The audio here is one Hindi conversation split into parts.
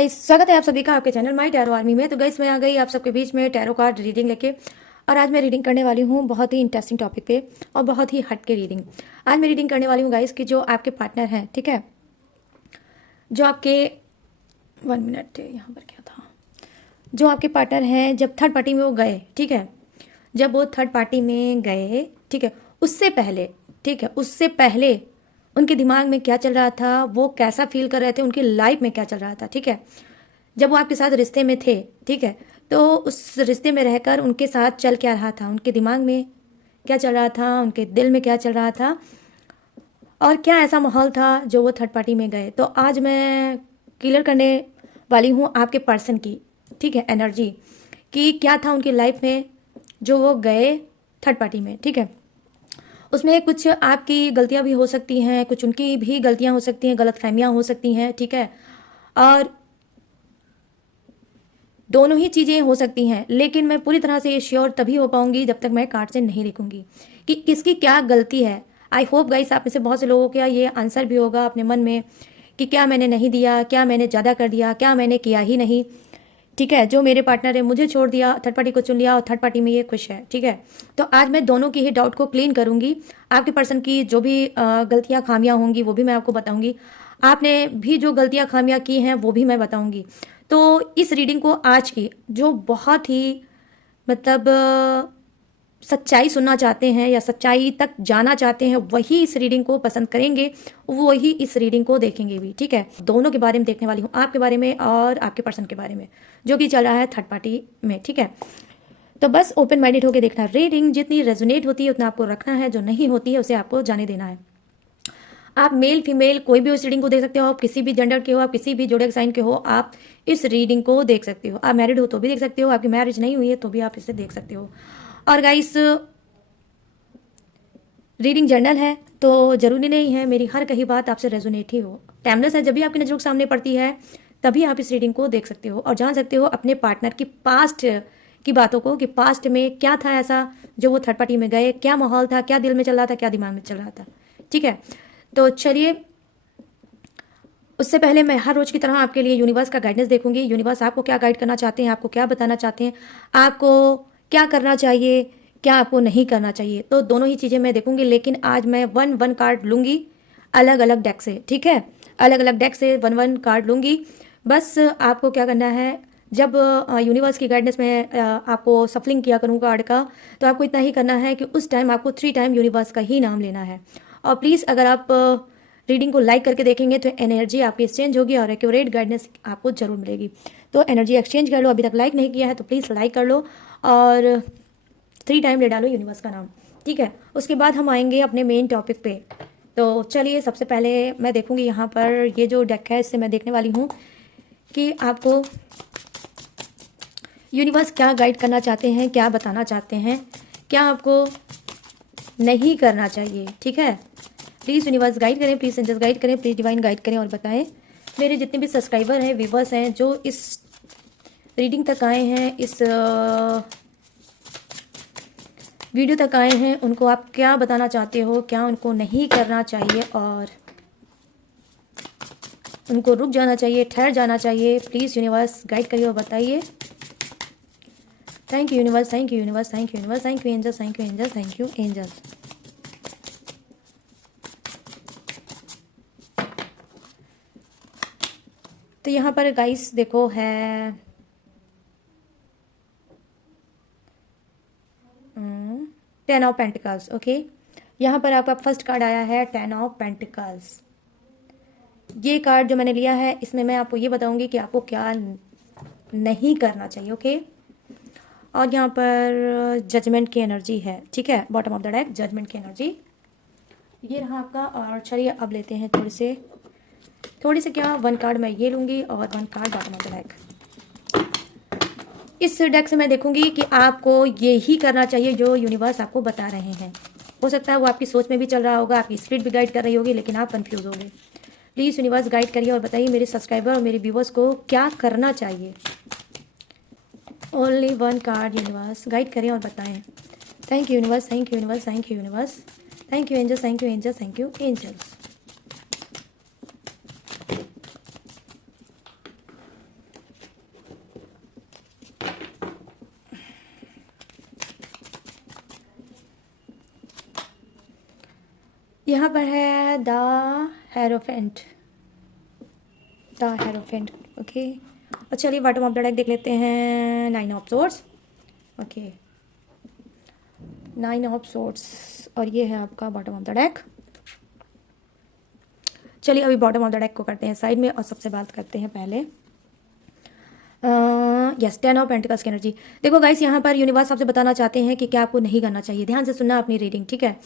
गाइस, स्वागत है आप सभी का आपके चैनल माय टैरो आर्मी में। तो गाइस, मैं आ गई आप सबके बीच में टैरो कार्ड रीडिंग लेके। और आज मैं रीडिंग करने वाली हूँ बहुत ही इंटरेस्टिंग टॉपिक पे और बहुत ही हट के रीडिंग। आज मैं रीडिंग करने वाली हूँ गाइस कि जो आपके पार्टनर हैं, ठीक है, जो आपके 1 मिनट थे यहाँ पर क्या था, जो आपके पार्टनर हैं जब थर्ड पार्टी में वो गए, ठीक है, जब वो थर्ड पार्टी में गए, ठीक है, उससे पहले, ठीक है, उससे पहले उनके दिमाग में क्या चल रहा था, वो कैसा फील कर रहे थे, उनकी लाइफ में क्या चल रहा था, ठीक है, जब वो आपके साथ रिश्ते में थे, ठीक है, तो उस रिश्ते में रहकर उनके साथ चल क्या रहा था, उनके दिमाग में क्या चल रहा था, उनके दिल में क्या चल रहा था और क्या ऐसा माहौल था जो वो थर्ड पार्टी में गए। तो आज मैं क्लियर करने वाली हूँ आपके पर्सन की, ठीक है, एनर्जी कि क्या था उनकी लाइफ में जो वो गए थर्ड पार्टी में, ठीक है। उसमें कुछ आपकी गलतियां भी हो सकती हैं, कुछ उनकी भी गलतियां हो सकती हैं, गलतफहमियां हो सकती हैं, ठीक है, और दोनों ही चीज़ें हो सकती हैं। लेकिन मैं पूरी तरह से श्योर तभी हो पाऊंगी जब तक मैं कार्ड से नहीं देखूंगी कि किसकी क्या गलती है। आई होप गाइस आप में से बहुत से लोगों का ये आंसर भी होगा अपने मन में कि क्या मैंने नहीं दिया, क्या मैंने ज़्यादा कर दिया, क्या मैंने किया ही नहीं, ठीक है, जो मेरे पार्टनर है मुझे छोड़ दिया, थर्ड पार्टी को चुन लिया और थर्ड पार्टी में ये खुश है, ठीक है। तो आज मैं दोनों की ही डाउट को क्लीन करूंगी। आपके पर्सन की जो भी गलतियां खामियां होंगी वो भी मैं आपको बताऊंगी, आपने भी जो गलतियां खामियां की हैं वो भी मैं बताऊंगी। तो इस रीडिंग को आज की जो बहुत ही मतलब सच्चाई सुनना चाहते हैं या सच्चाई तक जाना चाहते हैं वही इस रीडिंग को पसंद करेंगे, वही इस रीडिंग को देखेंगे भी, ठीक है। दोनों के बारे में देखने वाली हूँ, आपके बारे में और आपके पर्सन के बारे में जो कि चल रहा है थर्ड पार्टी में, ठीक है। तो बस ओपन माइंडेड होकर देखना, रीडिंग जितनी रेजोनेट होती है उतना आपको रखना है, जो नहीं होती है उसे आपको जाने देना है। आप मेल फीमेल कोई भी उस रीडिंग को देख सकते हो, आप किसी भी जेंडर के हो, आप किसी भी जोड़े साइन के हो, आप इस रीडिंग को देख सकते हो। आप मैरिड हो तो भी देख सकते हो, आपकी मैरिज नहीं हुई है तो भी आप इसे देख सकते हो। और गाइस, रीडिंग जर्नल है तो जरूरी नहीं है मेरी हर कही बात आपसे रेजोनेट ही हो। टाइमलेस है, जब भी आपकी नजरों के सामने पड़ती है तभी आप इस रीडिंग को देख सकते हो और जान सकते हो अपने पार्टनर की पास्ट की बातों को कि पास्ट में क्या था ऐसा जो वो थर्ड पार्टी में गए, क्या माहौल था, क्या दिल में चल रहा था, क्या दिमाग में चल रहा था, ठीक है। तो चलिए, उससे पहले मैं हर रोज की तरह आपके लिए यूनिवर्स का गाइडेंस देखूंगी। यूनिवर्स आपको क्या गाइड करना चाहते हैं, आपको क्या बताना चाहते हैं, आपको क्या करना चाहिए, क्या आपको नहीं करना चाहिए, तो दोनों ही चीज़ें मैं देखूंगी। लेकिन आज मैं वन वन कार्ड लूंगी अलग अलग डेक से, ठीक है, अलग अलग डेक से वन वन कार्ड लूंगी। बस आपको क्या करना है, जब यूनिवर्स की गाइडेंस में आपको सफलिंग किया करूँ कार्ड का, तो आपको इतना ही करना है कि उस टाइम आपको 3 टाइम यूनिवर्स का ही नाम लेना है। और प्लीज़ अगर आप रीडिंग को लाइक करके देखेंगे तो एनर्जी आपकी एक्सचेंज होगी और एक्यूरेट गाइडेंस आपको जरूर मिलेगी। तो एनर्जी एक्सचेंज कर लो, अभी तक लाइक नहीं किया है तो प्लीज़ लाइक कर लो और 3 टाइम ले डालो यूनिवर्स का नाम, ठीक है। उसके बाद हम आएंगे अपने मेन टॉपिक पे। तो चलिए, सबसे पहले मैं देखूंगी यहाँ पर ये जो डेक है इससे मैं देखने वाली हूँ कि आपको यूनिवर्स क्या गाइड करना चाहते हैं, क्या बताना चाहते हैं, क्या आपको नहीं करना चाहिए, ठीक है। प्लीज़ यूनिवर्स गाइड करें, प्लीज़ एंजल्स गाइड करें, प्लीज़ डिवाइन गाइड करें और बताएं। मेरे जितने भी सब्सक्राइबर हैं, व्यूवर्स हैं जो इस रीडिंग तक आए हैं, इस वीडियो तक आए हैं, उनको आप क्या बताना चाहते हो, क्या उनको नहीं करना चाहिए और उनको रुक जाना चाहिए, ठहर जाना चाहिए। प्लीज़ यूनिवर्स गाइड करिए और बताइए। Thank you universe, thank you universe, thank you universe, thank you angels, thank you angels, thank you angels. तो यहाँ पर गाइस देखो है 10 ऑफ पेंटिकल्स, ओके। यहाँ पर आपका फर्स्ट कार्ड आया है 10 ऑफ पेंटिकल्स। ये कार्ड जो मैंने लिया है इसमें मैं आपको ये बताऊंगी कि आपको क्या नहीं करना चाहिए, ओके। और यहाँ पर जजमेंट की एनर्जी है, ठीक है, bottom of the deck judgement की एनर्जी ये रहा आपका। और चलिए अब लेते हैं थोड़ी से क्या, 1 कार्ड मैं ये लूंगी और 1 card bottom of the deck. इस डेक से मैं देखूंगी कि आपको ये ही करना चाहिए जो यूनिवर्स आपको बता रहे हैं। हो सकता है वो आपकी सोच में भी चल रहा होगा, आपकी स्पिरिट भी गाइड कर रही होगी, लेकिन आप कंफ्यूज होंगे। प्लीज़ यूनिवर्स गाइड करिए और बताइए मेरे सब्सक्राइबर और मेरे व्यूवर्स को क्या करना चाहिए। ओनली 1 कार्ड यूनिवर्स गाइड करें और बताएं। Thank you universe, thank you universe, thank you universe, thank you angels, thank you angels, thank you angels. यहाँ पर है the hierophant, the hierophant. Okay, और चलिए बॉटम ऑफ द डेक देख लेते हैं। 9 of swords. Okay, 9 of swords, और ये है आपका बॉटम ऑफ द डेक। चलिए अभी बॉटम ऑफ द डेक को करते हैं साइड में और सबसे बात करते हैं पहले यस 10 ऑफ पेंटिकल्स की एनर्जी। देखो गाइस, यहाँ पर यूनिवर्स आपसे बताना चाहते हैं कि क्या आपको नहीं करना चाहिए। ध्यान से सुनना अपनी रीडिंग, ठीक है।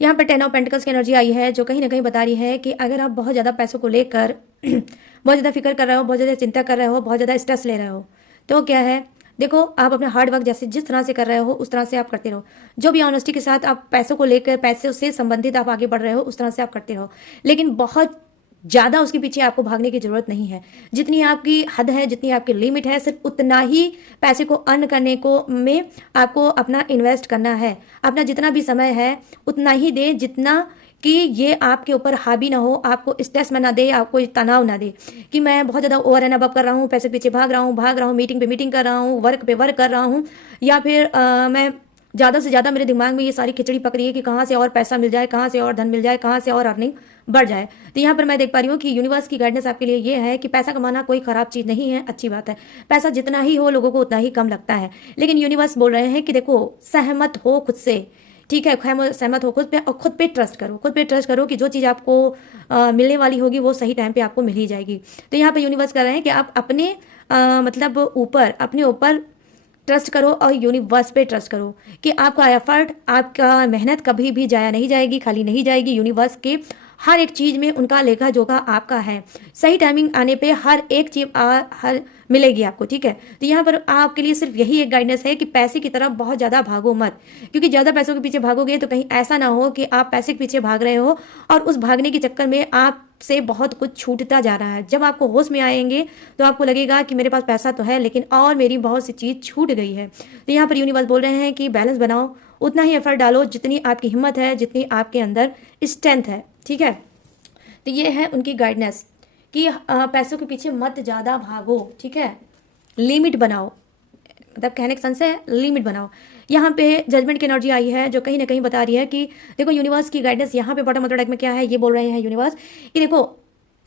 यहाँ पर 10 ऑफ पेंटिकल्स की एनर्जी आई है जो कहीं ना कहीं बता रही है कि अगर आप बहुत ज़्यादा पैसों को लेकर बहुत ज़्यादा फिक्र कर रहे हो, बहुत ज़्यादा चिंता कर रहे हो, बहुत ज़्यादा स्ट्रेस ले रहे हो, तो क्या है, देखो आप अपना हार्ड वर्क जैसे जिस तरह से कर रहे हो उस तरह से आप करते रहो। जो भी ऑनेस्टी के साथ आप पैसों को लेकर, पैसे से संबंधित आप आगे बढ़ रहे हो, उस तरह से आप करते रहो। लेकिन बहुत ज़्यादा उसके पीछे आपको भागने की ज़रूरत नहीं है। जितनी आपकी हद है, जितनी आपकी लिमिट है, सिर्फ उतना ही पैसे को अर्न करने को में आपको अपना इन्वेस्ट करना है। अपना जितना भी समय है उतना ही दे, जितना कि ये आपके ऊपर हावी ना हो, आपको स्ट्रेस में ना दे, आपको तनाव ना दे कि मैं बहुत ज़्यादा ओवर एंड अबव कर रहा हूँ, पैसे के पीछे भाग रहा हूँ, मीटिंग पे मीटिंग कर रहा हूँ, वर्क पे वर्क कर रहा हूँ, या फिर मैं ज़्यादा से ज़्यादा मेरे दिमाग में ये सारी खिचड़ी पक रही है कि कहाँ से और पैसा मिल जाए, कहाँ से और धन मिल जाए, कहाँ से और अर्निंग बढ़ जाए। तो यहाँ पर मैं देख पा रही हूँ कि यूनिवर्स की गाइडेंस आपके लिए ये है कि पैसा कमाना कोई खराब चीज़ नहीं है, अच्छी बात है। पैसा जितना ही हो लोगों को उतना ही कम लगता है, लेकिन यूनिवर्स बोल रहे हैं कि देखो सहमत हो खुद से, ठीक है, सहमत हो खुद पे, और खुद पे ट्रस्ट करो, खुद पे ट्रस्ट करो कि जो चीज़ आपको मिलने वाली होगी वो सही टाइम पे आपको मिल ही जाएगी। तो यहाँ पे यूनिवर्स कर रहे हैं कि आप अपने मतलब अपने ऊपर ट्रस्ट करो और यूनिवर्स पे ट्रस्ट करो कि आपका एफर्ट, आपका मेहनत कभी भी जाया नहीं जाएगी, खाली नहीं जाएगी। यूनिवर्स के हर एक चीज़ में उनका लेखा जोखा आपका है। सही टाइमिंग आने पे हर एक चीज़ हर मिलेगी आपको, ठीक है। तो यहाँ पर आपके लिए सिर्फ यही एक गाइडेंस है कि पैसे की तरफ बहुत ज़्यादा भागो मत, क्योंकि ज़्यादा पैसों के पीछे भागोगे तो कहीं ऐसा ना हो कि आप पैसे के पीछे भाग रहे हो और उस भागने के चक्कर में आप से बहुत कुछ छूटता जा रहा है। जब आपको होश में आएंगे तो आपको लगेगा कि मेरे पास पैसा तो है लेकिन और मेरी बहुत सी चीज़ छूट गई है। तो यहाँ पर यूनिवर्स बोल रहे हैं कि बैलेंस बनाओ, उतना ही एफर्ट डालो जितनी आपकी हिम्मत है, जितनी आपके अंदर स्ट्रेंथ है, ठीक है। तो ये है उनकी गाइडेंस कि पैसों के पीछे मत ज़्यादा भागो, ठीक है, लिमिट बनाओ, मतलब कहने का सेंस है लिमिट बनाओ। यहाँ पे जजमेंट की एनर्जी आई है जो कहीं ना कहीं बता रही है कि देखो यूनिवर्स की गाइडेंस यहाँ पे बॉटम ऑफ द डेक में क्या है, ये बोल रहे हैं यूनिवर्स कि देखो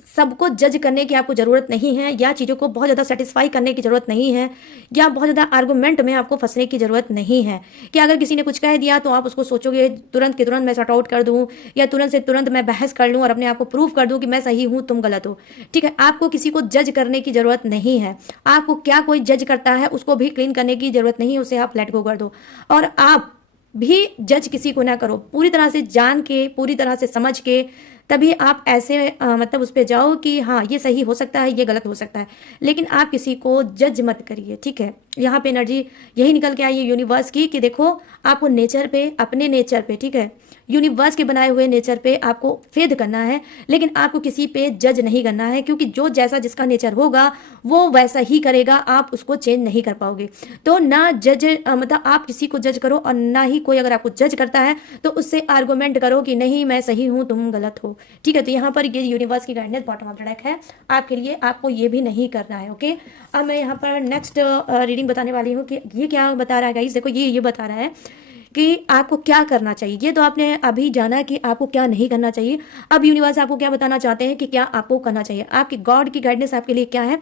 सबको जज करने की आपको ज़रूरत नहीं है, या चीज़ों को बहुत ज़्यादा सेटिस्फाई करने की ज़रूरत नहीं है, या बहुत ज़्यादा आर्गूमेंट में आपको फंसने की ज़रूरत नहीं है कि अगर किसी ने कुछ कह दिया तो आप उसको सोचोगे तुरंत के तुरंत मैं सॉर्ट आउट कर दूँ, या तुरंत से तुरंत मैं बहस कर लूँ और अपने आप को प्रूव कर दूँ कि मैं सही हूँ तुम गलत हो, ठीक है। आपको किसी को जज करने की ज़रूरत नहीं है। आपको क्या कोई जज करता है उसको भी क्लीन करने की ज़रूरत नहीं है, उसे आप लेट गो कर दो। और आप भी जज किसी को ना करो, पूरी तरह से जान के, पूरी तरह से समझ के तभी आप ऐसे मतलब उस पर जाओ कि हाँ ये सही हो सकता है, ये गलत हो सकता है, लेकिन आप किसी को जज मत करिए, ठीक है। यहाँ पे एनर्जी यही निकल के आई है यूनिवर्स की कि देखो आपको नेचर पे, अपने नेचर पे, ठीक है, यूनिवर्स के बनाए हुए नेचर पे आपको फेद करना है, लेकिन आपको किसी पे जज नहीं करना है, क्योंकि जो जैसा जिसका नेचर होगा वो वैसा ही करेगा, आप उसको चेंज नहीं कर पाओगे। तो ना जज मतलब आप किसी को जज करो, और ना ही कोई अगर आपको जज करता है तो उससे आर्गूमेंट करो कि नहीं मैं सही हूँ तुम गलत हो, ठीक है। तो यहाँ पर ये यूनिवर्स की guidance bottom of the deck है आपके लिए, आपको ये भी नहीं करना है, ओके। अब मैं यहाँ पर नेक्स्ट रीडिंग बताने वाली हूँ कि ये क्या बता रहा है गाइस। देखो ये बता रहा है कि आपको क्या करना चाहिए। ये तो आपने अभी जाना कि आपको क्या नहीं करना चाहिए। अब यूनिवर्स आपको क्या बताना चाहते हैं कि क्या आपको करना चाहिए। आपकी गॉड की गाइडेंस आपके लिए क्या है,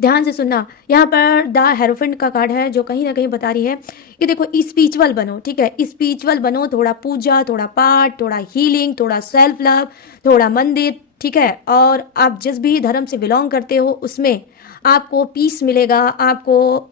ध्यान से सुनना। यहाँ पर द हेरोफेंट का कार्ड है जो कहीं ना कहीं बता रही है कि देखो स्पिरिचुअल बनो, ठीक है, स्पिरिचुअल बनो, थोड़ा पूजा, थोड़ा पाठ, थोड़ा हीलिंग, थोड़ा सेल्फ लव, थोड़ा मंदिर, ठीक है। और आप जिस भी धर्म से बिलोंग करते हो उसमें आपको पीस मिलेगा, आपको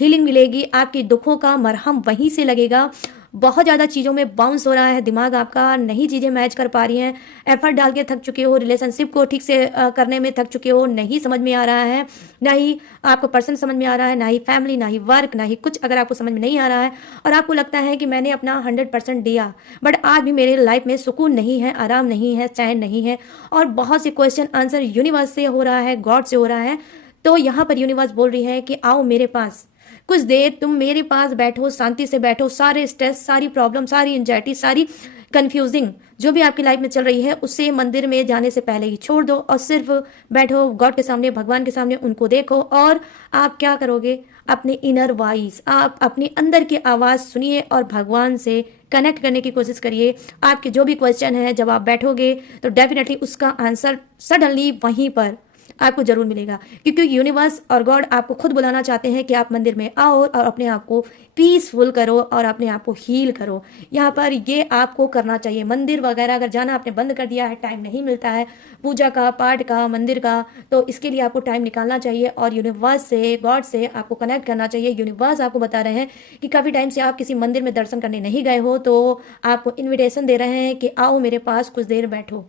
हीलिंग मिलेगी, आपके दुखों का मरहम वहीं से लगेगा। बहुत ज़्यादा चीज़ों में बाउंस हो रहा है दिमाग आपका, नहीं चीज़ें मैच कर पा रही हैं, एफर्ट डाल के थक चुके हो, रिलेशनशिप को ठीक से करने में थक चुके हो, नहीं समझ में आ रहा है, ना ही आपको पर्सन समझ में आ रहा है, ना ही फैमिली, ना ही वर्क, ना ही कुछ अगर आपको समझ में नहीं आ रहा है, और आपको लगता है कि मैंने अपना 100% दिया बट आज भी मेरे लाइफ में सुकून नहीं है, आराम नहीं है, चैन नहीं है, और बहुत से क्वेश्चन आंसर यूनिवर्स से हो रहा है, गॉड से हो रहा है। तो यहाँ पर यूनिवर्स बोल रही है कि आओ मेरे पास, कुछ देर तुम मेरे पास बैठो, शांति से बैठो, सारे स्ट्रेस, सारी प्रॉब्लम, सारी एंजाइटी, सारी कंफ्यूजिंग जो भी आपकी लाइफ में चल रही है उसे मंदिर में जाने से पहले ही छोड़ दो और सिर्फ बैठो गॉड के सामने, भगवान के सामने, उनको देखो। और आप क्या करोगे, अपने इनर वॉइस, आप अपने अंदर की आवाज़ सुनिए और भगवान से कनेक्ट करने की कोशिश करिए। आपके जो भी क्वेश्चन है जब आप बैठोगे तो डेफिनेटली उसका आंसर सडनली वहीं पर आपको जरूर मिलेगा, क्योंकि यूनिवर्स और गॉड आपको खुद बुलाना चाहते हैं कि आप मंदिर में आओ और अपने आप को पीसफुल करो और अपने आप को हील करो। यहाँ पर ये आपको करना चाहिए। मंदिर वगैरह अगर जाना आपने बंद कर दिया है, टाइम नहीं मिलता है पूजा का, पाठ का, मंदिर का, तो इसके लिए आपको टाइम निकालना चाहिए और यूनिवर्स से, गॉड से आपको कनेक्ट करना चाहिए। यूनिवर्स आपको बता रहे हैं कि काफ़ी टाइम से आप किसी मंदिर में दर्शन करने नहीं गए हो, तो आपको इन्विटेशन दे रहे हैं कि आओ मेरे पास कुछ देर बैठो।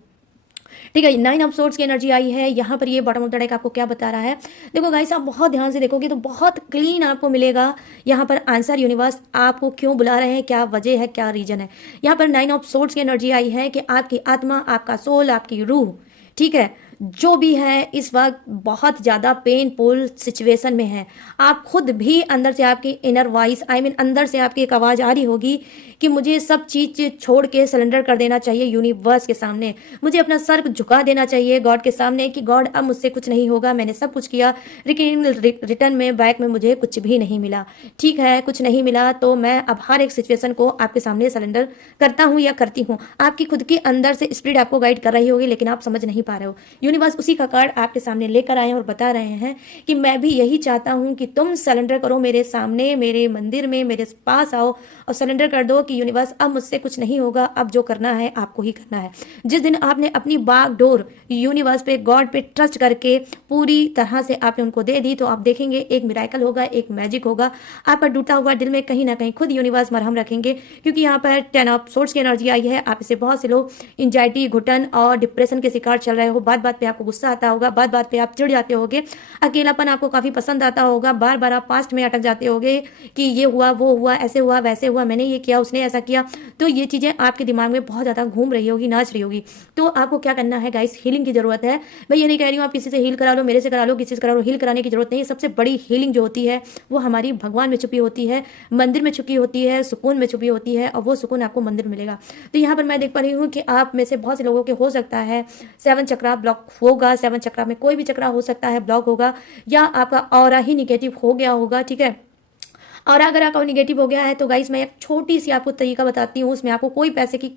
ठीक है, 9 ऑफ सोर्ड्स की एनर्जी आई है यहाँ पर। ये बॉटम ऑफ द डेक आपको क्या बता रहा है, देखो गाइस, आप बहुत ध्यान से देखोगे तो बहुत क्लीन आपको मिलेगा यहाँ पर आंसर। यूनिवर्स आपको क्यों बुला रहे हैं, क्या वजह है, क्या रीजन है। यहाँ पर 9 ऑफ सोर्ड्स की एनर्जी आई है कि आपकी आत्मा, आपका सोल, आपकी रूह, ठीक है, जो भी है इस वक्त बहुत ज़्यादा पेनफुल सिचुएशन में है। आप खुद भी अंदर से आपकी इनर वॉइस, आई मीन अंदर से आपकी एक आवाज़ आ रही होगी कि मुझे सब चीज़ छोड़ के सरेंडर कर देना चाहिए यूनिवर्स के सामने, मुझे अपना सर झुका देना चाहिए गॉड के सामने कि गॉड अब मुझसे कुछ नहीं होगा, मैंने सब कुछ किया लेकिन रिटर्न में, बैक में मुझे कुछ भी नहीं मिला। ठीक है, कुछ नहीं मिला तो मैं अब हर एक सिचुएशन को आपके सामने सरेंडर करता हूँ या करती हूँ। आपकी खुद के अंदर से स्पिरिट आपको गाइड कर रही होगी लेकिन आप समझ नहीं पा रहे हो। यूनिवर्स उसी का कार्ड आपके सामने लेकर आए हैं और बता रहे हैं कि मैं भी यही चाहता हूं कि तुम सरेंडर करो मेरे सामने, मेरे मंदिर में, मेरे पास आओ और सरेंडर कर दो कि यूनिवर्स अब मुझसे कुछ नहीं होगा, अब जो करना है आपको ही करना है। जिस दिन आपने अपनी बागडोर यूनिवर्स पे, गॉड पे ट्रस्ट करके पूरी तरह से आपने उनको दे दी, तो आप देखेंगे एक मिराकल होगा, एक मैजिक होगा। आपका टूटा हुआ दिल में कहीं ना कहीं खुद यूनिवर्स मरहम रखेंगे, क्योंकि यहाँ पर 10 ऑफ सोर्ड्स की एनर्जी आई है। आप इसे बहुत से लोग एंजाइटी, घुटन और डिप्रेशन के शिकार चल रहे हो। बात बात पे आपको गुस्सा आता होगा, बात बात पे आप चिढ़ जाते होगे, अकेलापन आपको काफी पसंद आता होगा, बार बार आप पास्ट में अटक जाते होगे कि ये हुआ, वो हुआ, ऐसे हुआ, वैसे हुआ, मैंने ये किया, उसने ऐसा किया। तो ये चीजें आपके दिमाग में बहुत ज्यादा घूम रही होगी, नाच रही होगी। तो आपको क्या करना है गाइस, हीलिंग की जरूरत है। मैं ये नहीं कह रही हूँ आप किसी से हील करा लो, मेरे से करा लो, किसी से करा लो, हील कराने की जरूरत नहीं। सबसे बड़ी हीलिंग जो होती है वो हमारी भगवान में छुपी होती है, मंदिर में छुपी होती है, सुकून में छुपी होती है, और वो सुकून आपको मंदिर मिलेगा। तो यहाँ पर मैं देख पा रही हूँ कि आप में से बहुत से लोगों के हो सकता है 7 चक्रा ब्लॉक होगा। 7 चक्रा में कोई भी चक्रा हो सकता है ब्लॉक होगा, या आपका ऑरा ही निगेटिव हो गया होगा। ठीक है, और अगर आपका निगेटिव हो गया है तो गाइस मैं एक छोटी सी आपको तरीका बताती हूँ, उसमें आपको कोई पैसे की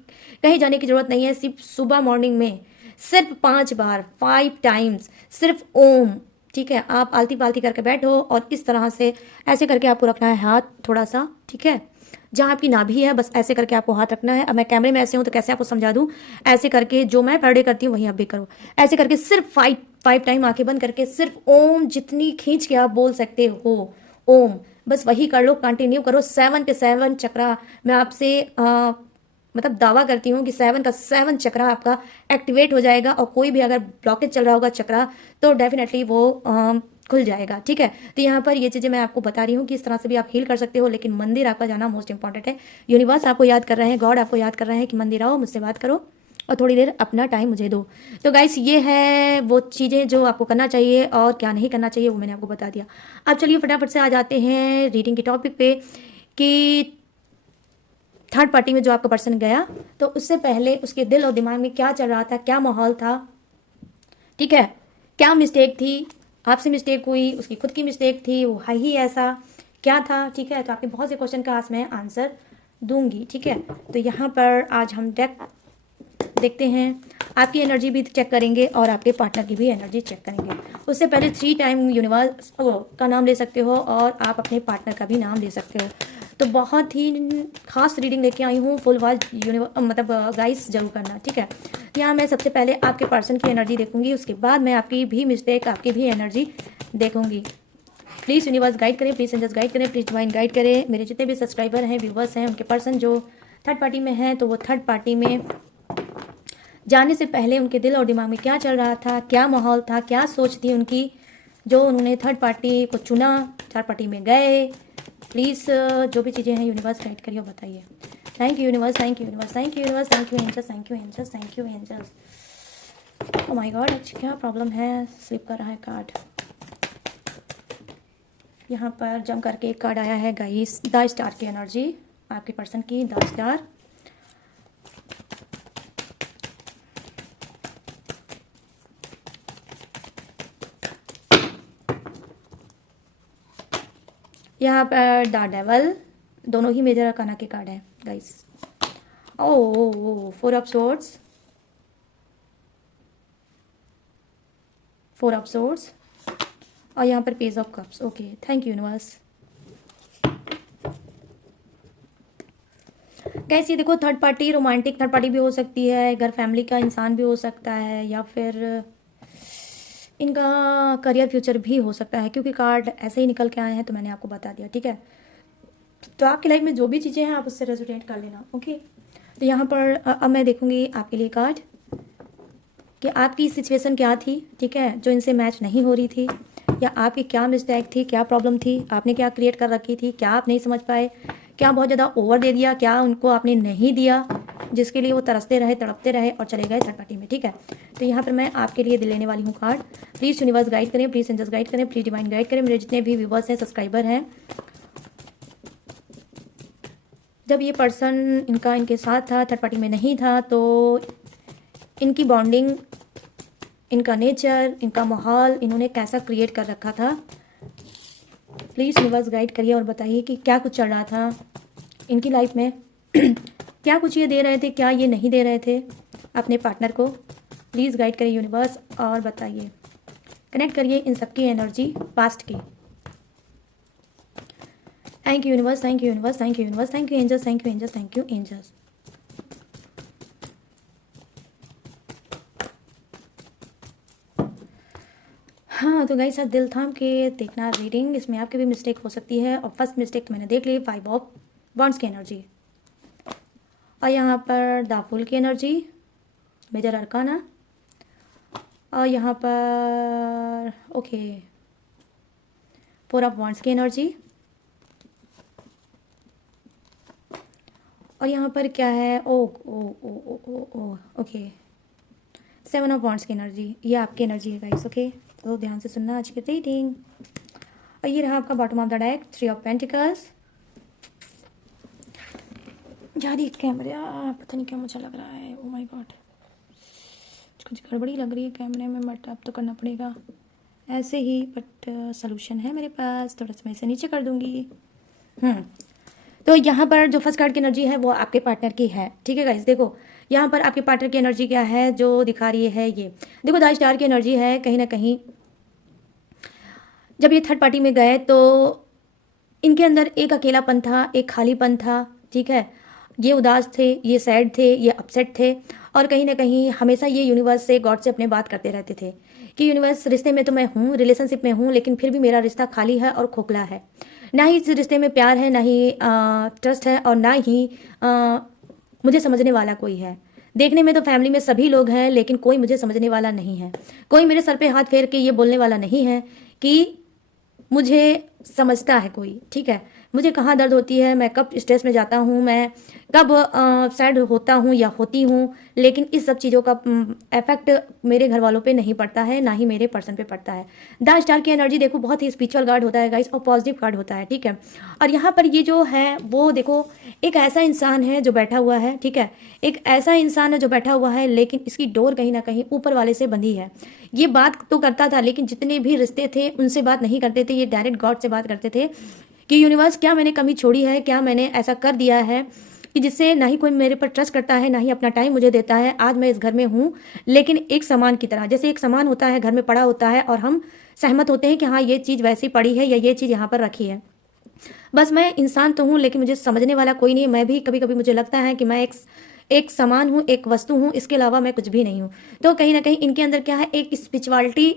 कहीं जाने की जरूरत नहीं है। सिर्फ सुबह मॉर्निंग में सिर्फ 5 बार, 5 टाइम्स सिर्फ ओम, ठीक है, आप आलती पालती करके बैठो और इस तरह से ऐसे करके आपको रखना है हाथ थोड़ा सा, ठीक है, जहाँ आपकी नाभि है बस ऐसे करके आपको हाथ रखना है। अब मैं कैमरे में ऐसे हूँ तो कैसे आपको समझा दूँ, ऐसे करके जो मैं पर डे करती हूँ वही आप भी करो। ऐसे करके सिर्फ 5 टाइम आंखें बंद करके सिर्फ ओम जितनी खींच के आप बोल सकते हो, ओम, बस वही कर लो, कंटिन्यू करो। 7 के 7 चक्रा मैं आपसे मतलब दावा करती हूँ कि 7 का 7 चक्रा आपका एक्टिवेट हो जाएगा, और कोई भी अगर ब्लॉकेज चल रहा होगा चक्रा तो डेफिनेटली वो खुल जाएगा। ठीक है, तो यहाँ पर ये चीज़ें मैं आपको बता रही हूँ कि इस तरह से भी आप हील कर सकते हो, लेकिन मंदिर आपका जाना मोस्ट इंपॉर्टेंट है। यूनिवर्स आपको याद कर रहे हैं, गॉड आपको याद कर रहे हैं कि मंदिर आओ, मुझसे बात करो और थोड़ी देर अपना टाइम मुझे दो। तो गाइस ये है वो चीज़ें जो आपको करना चाहिए और क्या नहीं करना चाहिए, वो मैंने आपको बता दिया। अब चलिए फटाफट से आ जाते हैं रीडिंग के टॉपिक पे कि थर्ड पार्टी में जो आपका पर्सन गया तो उससे पहले उसके दिल और दिमाग में क्या चल रहा था, क्या माहौल था, ठीक है, क्या मिस्टेक थी, आपसे मिस्टेक हुई, उसकी खुद की मिस्टेक थी, वो है ही ऐसा, क्या था। ठीक है, तो आपके बहुत से क्वेश्चन का आज मैं आंसर दूंगी। ठीक है, तो यहाँ पर आज हम डेक देखते हैं, आपकी एनर्जी भी चेक करेंगे और आपके पार्टनर की भी एनर्जी चेक करेंगे। उससे पहले 3 टाइम यूनिवर्स का नाम ले सकते हो और आप अपने पार्टनर का भी नाम ले सकते हो। तो बहुत ही खास रीडिंग लेके आई हूँ, फुल वाच मतलब गाइस जरूर करना। ठीक है, यहाँ मैं सबसे पहले आपके पर्सन की एनर्जी देखूंगी, उसके बाद मैं आपकी भी मिस्टेक, आपकी भी एनर्जी देखूंगी। प्लीज़ यूनिवर्स गाइड करें, प्लीज़ एंजल्स गाइड करें, प्लीज़ डिवाइन गाइड करें। मेरे जितने भी सब्सक्राइबर हैं, व्यूवर्स हैं, उनके पर्सन जो थर्ड पार्टी में हैं, तो वो थर्ड पार्टी में जाने से पहले उनके दिल और दिमाग में क्या चल रहा था, क्या माहौल था, क्या सोच थी उनकी, जो उन्होंने थर्ड पार्टी को चुना, थर्ड पार्टी में गए। प्लीज़ जो भी चीज़ें हैं यूनिवर्स गाइड करिए और बताइए। Thank you universe, thank you universe, thank you universe, thank you angels, thank you angels, thank you angels. Oh my god, अच्छा क्या प्रॉब्लम है, स्लिप कर रहा है कार्ड। यहाँ पर जम करके एक कार्ड आया है गाइस, द स्टार की एनर्जी, आपके पर्सन की द स्टार। यहाँ पर द डेवल, दोनों ही मेजर अरकाना के कार्ड है guys. Oh 4 of swords, 4 of swords, और यहाँ पर page of cups. Okay, thank you universe. Guys ये देखो, third party, romantic third party भी हो सकती है, घर फैमिली का इंसान भी हो सकता है, या फिर इनका करियर फ्यूचर भी हो सकता है, क्योंकि कार्ड ऐसे ही निकल के आए हैं तो मैंने आपको बता दिया, ठीक है। तो आपकी लाइफ में जो भी चीज़ें हैं आप उससे रेजोनेट कर लेना, ओके। तो यहाँ पर अब मैं देखूंगी आपके लिए कार्ड कि आपकी सिचुएशन क्या थी, ठीक है, जो इनसे मैच नहीं हो रही थी, या आपकी क्या मिस्टेक थी, क्या प्रॉब्लम थी, आपने क्या क्रिएट कर रखी थी, क्या आप नहीं समझ पाए, क्या बहुत ज़्यादा ओवर दे दिया, क्या उनको आपने नहीं दिया जिसके लिए वो तरसते रहे, तड़पते रहे और चले गए थर्ड पार्टी में, ठीक है। तो यहाँ पर मैं आपके लिए दिल लेने वाली हूँ कार्ड। प्लीज़ यूनिवर्स गाइड करें, प्लीज़ एंजल्स गाइड करें, प्लीज़ डिवाइन गाइड करें। मेरे जितने भी व्यूवर्स हैं, सब्सक्राइबर हैं, जब ये पर्सन इनका इनके साथ था, थर्ड पार्टी में नहीं था, तो इनकी बॉन्डिंग, इनका नेचर, इनका माहौल इन्होंने कैसा क्रिएट कर रखा था। प्लीज़ यूनिवर्स गाइड करिए और बताइए कि क्या कुछ चल रहा था इनकी लाइफ में क्या कुछ ये दे रहे थे, क्या ये नहीं दे रहे थे अपने पार्टनर को। प्लीज़ गाइड करिए यूनिवर्स और बताइए, कनेक्ट करिए इन सबकी एनर्जी पास्ट की। Thank you universe, thank you universe, thank you universe, thank you angels, thank you angels, thank you angels. हाँ, तो गाइस आप दिल थाम के देखना रीडिंग, इसमें आपकी भी मिस्टेक हो सकती है। और फर्स्ट मिस्टेक तो मैंने देख ली, 5 ऑफ वॉन्ड्स की एनर्जी, और यहाँ पर द फूल की एनर्जी, मेजर अरकाना, और यहाँ पर ओके 4 ऑफ वॉन्ड्स की एनर्जी, और यहाँ पर क्या है, ओ ओ ओ ओ ओ ओ ओके 7 ऑफ वॉन्ड्स की एनर्जी। ये आपकी एनर्जी है गाइस, ओके। तो ध्यान से सुनना आज की रीडिंग। और ये रहा आपका bottom of the deck, 3 of pentacles. यार ये कैमरा पता नहीं क्या मुझे लग रहा है, ओ माय गॉड, कुछ गड़बड़ी लग रही है कैमरे में, बट अब तो करना पड़ेगा ऐसे ही। बट सोल्यूशन है मेरे पास, थोड़ा सा मैं इसे नीचे कर दूंगी। तो यहाँ पर जो फर्स्ट कार्ड की एनर्जी है वो आपके पार्टनर की है, ठीक है गाइस। देखो यहाँ पर आपके पार्टनर की एनर्जी क्या है जो दिखा रही है, ये देखो द स्टार की एनर्जी है। कहीं ना कहीं जब ये थर्ड पार्टी में गए तो इनके अंदर एक अकेलापन था, एक खालीपन था, ठीक है। ये उदास थे, ये सैड थे, ये अपसेट थे, और कहीं ना कहीं हमेशा ये यूनिवर्स से, गॉड से अपने बात करते रहते थे कि यूनिवर्स, रिश्ते में तो मैं हूँ, रिलेशनशिप में हूँ, लेकिन फिर भी मेरा रिश्ता खाली है और खोखला है। ना ही इस रिश्ते में प्यार है, ना ही ट्रस्ट है, और ना ही मुझे समझने वाला कोई है। देखने में तो फैमिली में सभी लोग हैं, लेकिन कोई मुझे समझने वाला नहीं है। कोई मेरे सर पे हाथ फेर के ये बोलने वाला नहीं है कि मुझे समझता है कोई, ठीक है। मुझे कहाँ दर्द होती है, मैं कब स्ट्रेस में जाता हूँ, मैं कब सैड होता हूँ या होती हूँ, लेकिन इस सब चीज़ों का इफेक्ट मेरे घर वालों पे नहीं पड़ता है, ना ही मेरे पर्सन पे पड़ता है। द स्टार की एनर्जी देखो बहुत ही स्पिरिचुअल कार्ड होता है गाइस, और पॉजिटिव कार्ड होता है, ठीक है। और यहाँ पर ये जो है वो देखो एक ऐसा इंसान है जो बैठा हुआ है, ठीक है। एक ऐसा इंसान है जो बैठा हुआ है, लेकिन इसकी डोर कहीं ना कहीं ऊपर वाले से बंधी है। ये बात तो करता था, लेकिन जितने भी रिश्ते थे उनसे बात नहीं करते थे, ये डायरेक्ट गॉड से बात करते थे कि यूनिवर्स क्या मैंने कमी छोड़ी है, क्या मैंने ऐसा कर दिया है कि जिससे ना ही कोई मेरे पर ट्रस्ट करता है, ना ही अपना टाइम मुझे देता है। आज मैं इस घर में हूँ, लेकिन एक सामान की तरह, जैसे एक सामान होता है घर में पड़ा होता है और हम सहमत होते हैं कि हाँ ये चीज़ वैसी पड़ी है या ये चीज़ यहाँ पर रखी है। बस मैं इंसान तो हूँ, लेकिन मुझे समझने वाला कोई नहीं है। मैं भी कभी कभी मुझे लगता है कि मैं एक सामान हूँ, एक वस्तु हूँ, इसके अलावा मैं कुछ भी नहीं हूँ। तो कहीं ना कहीं इनके अंदर क्या है, एक स्पिरिचुअलिटी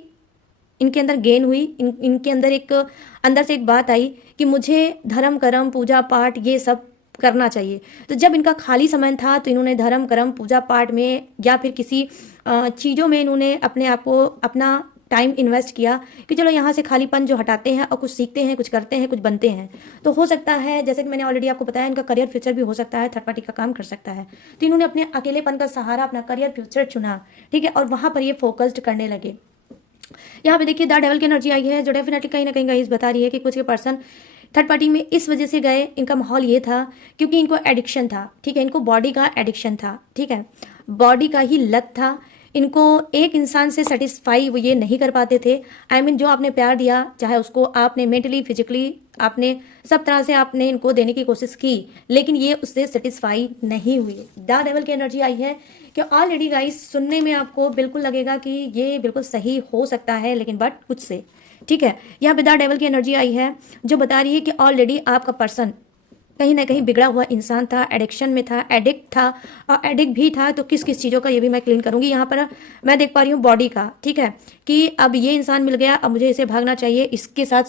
इनके अंदर गेन हुई। इनके अंदर एक अंदर से एक बात आई कि मुझे धर्म कर्म पूजा पाठ ये सब करना चाहिए। तो जब इनका खाली समय था तो इन्होंने धर्म कर्म पूजा पाठ में या फिर किसी चीज़ों में इन्होंने अपने आप को, अपना टाइम इन्वेस्ट किया कि चलो यहाँ से खालीपन जो हटाते हैं और कुछ सीखते हैं, कुछ करते हैं, कुछ बनते हैं। तो हो सकता है, जैसे कि मैंने ऑलरेडी आपको बताया, इनका करियर फ्यूचर भी हो सकता है, थर्ड पार्टी का काम कर सकता है। तो इन्होंने अपने अकेलेपन का सहारा, अपना करियर फ्यूचर चुना, ठीक है, और वहाँ पर ये फोकस्ड करने लगे। यहाँ पे देखिए द डेविल की एनर्जी आई है, जो डेफिनेटली कहीं ना कहीं गाइस बता रही है कि कुछ के पर्सन थर्ड पार्टी में इस वजह से गए। इनका माहौल ये था क्योंकि इनको एडिक्शन था, ठीक है, इनको बॉडी का एडिक्शन था, ठीक है, बॉडी का ही लत था। इनको एक इंसान से सेटिस्फाई वो ये नहीं कर पाते थे। आई मीन जो आपने प्यार दिया, चाहे उसको आपने मेंटली फिजिकली आपने सब तरह से आपने इनको देने की कोशिश की, लेकिन ये उससे सेटिस्फाई नहीं हुई। द डेविल की एनर्जी आई है कि ऑलरेडी गाइस सुनने में आपको बिल्कुल लगेगा कि ये बिल्कुल सही हो सकता है, लेकिन बट कुछ से, ठीक है। यहाँ पे द डेविल की एनर्जी आई है जो बता रही है कि ऑलरेडी आपका पर्सन कहीं ना कहीं बिगड़ा हुआ इंसान था, एडिक्शन में था, एडिक्ट था, और एडिक्ट भी था तो किस किस चीज़ों का ये भी मैं क्लीन करूंगी। यहाँ पर मैं देख पा रही हूँ बॉडी का, ठीक है, कि अब ये इंसान मिल गया, अब मुझे इसे भागना चाहिए, इसके साथ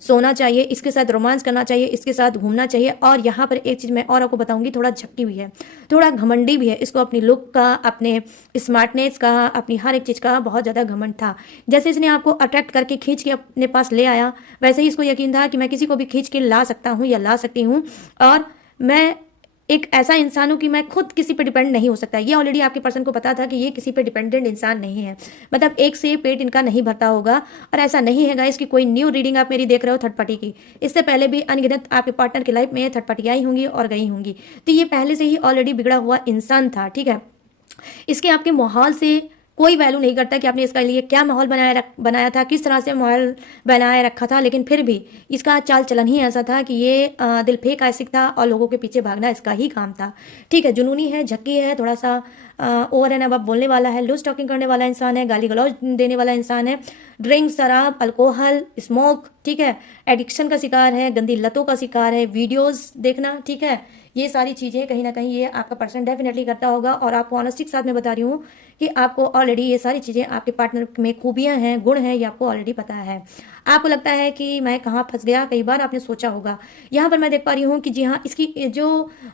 सोना चाहिए, इसके साथ रोमांस करना चाहिए, इसके साथ घूमना चाहिए। और यहाँ पर एक चीज़ मैं और आपको बताऊंगी, थोड़ा झक्की भी है, थोड़ा घमंडी भी है। इसको अपनी लुक का, अपने स्मार्टनेस का, अपनी हर एक चीज़ का बहुत ज़्यादा घमंड था। जैसे इसने आपको अट्रैक्ट करके खींच के अपने पास ले आया, वैसे ही इसको यकीन था कि मैं किसी को भी खींच के ला सकता हूँ या ला सकती हूँ, और मैं एक ऐसा इंसान हूं कि मैं खुद किसी पे डिपेंड नहीं हो सकता। ये ऑलरेडी आपके पर्सन को पता था कि ये किसी पे डिपेंडेंट इंसान नहीं है, मतलब एक से पेट इनका नहीं भरता होगा। और ऐसा नहीं है गाइस कि कोई न्यू रीडिंग आप मेरी देख रहे हो थर्ड पार्टी की, इससे पहले भी अनगिनत आपके पार्टनर की लाइफ में थर्ड पार्टी आई होंगी और गई होंगी। तो ये पहले से ही ऑलरेडी बिगड़ा हुआ इंसान था, ठीक है। इसके आपके माहौल से कोई वैल्यू नहीं करता कि आपने इसके लिए क्या माहौल बनाया था, किस तरह से माहौल बनाए रखा था, लेकिन फिर भी इसका चाल चलन ही ऐसा था कि ये दिल फेंक आशिक था और लोगों के पीछे भागना इसका ही काम था, ठीक है। जुनूनी है, झक्की है, थोड़ा सा ओवर एंड अबव बोलने वाला है, लूज टॉकिंग करने वाला इंसान है, गाली गलौज देने वाला इंसान है, ड्रिंक, शराब, अल्कोहल, स्मोक, ठीक है, एडिक्शन का शिकार है, गंदी लतों का शिकार है, वीडियोस देखना, ठीक है। ये सारी चीज़ें कहीं ना कहीं ये आपका पर्सन डेफिनेटली करता होगा। और आपको ऑनेस्टी के साथ मैं बता रही हूँ कि आपको ऑलरेडी ये सारी चीज़ें, आपके पार्टनर में खूबियाँ हैं, गुण हैं, ये आपको ऑलरेडी पता है। आपको लगता है कि मैं कहाँ फंस गया, कई बार आपने सोचा होगा। यहाँ पर मैं देख पा रही हूँ कि जी हाँ, इसकी जो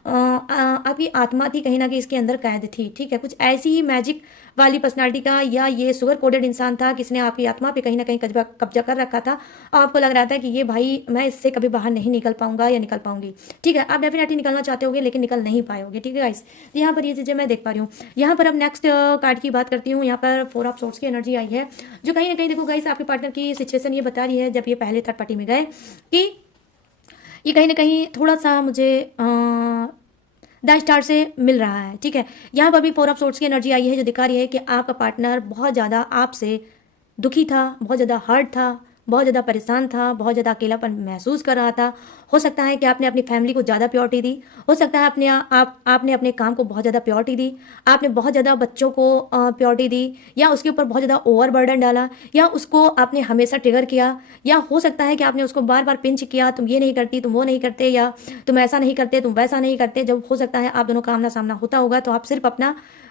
आपकी आत्मा थी कहीं ना कहीं इसके अंदर कैद थी, ठीक है। कुछ ऐसी ही मैजिक वाली पर्सनालिटी का या ये सुगर कोडेड इंसान था किसने आपकी आत्मा पे कहीं ना कहीं कब्जा कर रखा था, और आपको लग रहा था कि ये भाई मैं इससे कभी बाहर नहीं निकल पाऊंगा या निकल पाऊंगी, ठीक है। आप डेफिनेटली निकलना चाहते होगे लेकिन निकल नहीं पाओगे, ठीक है गाइस। यहाँ पर ये चीज़ें मैं देख पा रही हूँ। यहाँ पर अब नेक्स्ट कार्ड की बात करती हूँ। यहाँ पर 4 ऑफ सोर्ट्स की एनर्जी आई है जो कहीं ना कहीं देखो गाइस आपके पार्टनर की सिचुएशन ये बता रही है, जब ये पहले थर्ड पार्टी में गए, कि ये कहीं ना कहीं थोड़ा सा मुझे द स्टार से मिल रहा है, ठीक है। यहाँ पर भी 4 ऑफ सोर्ट्स की एनर्जी आई है जो दिखा रही है कि आपका पार्टनर बहुत ज़्यादा आपसे दुखी था, बहुत ज़्यादा हर्ट था, बहुत ज़्यादा परेशान था, बहुत ज़्यादा अकेलापन महसूस कर रहा था। हो सकता है कि आपने अपनी फैमिली को ज़्यादा प्योरिटी दी, हो सकता है आपने अपने काम को बहुत ज़्यादा प्योरिटी दी, आपने बहुत ज़्यादा बच्चों को प्योरिटी दी, या उसके ऊपर बहुत ज़्यादा ओवर बर्डन डाला, या उसको आपने हमेशा ट्रिगर किया, या हो सकता है कि आपने उसको बार बार पिंच किया, तुम ये नहीं करती, तुम वो नहीं करते, या तुम ऐसा नहीं करते, तुम वैसा नहीं करते। जब हो सकता है आप दोनों का आमना सामना होता होगा तो आप सिर्फ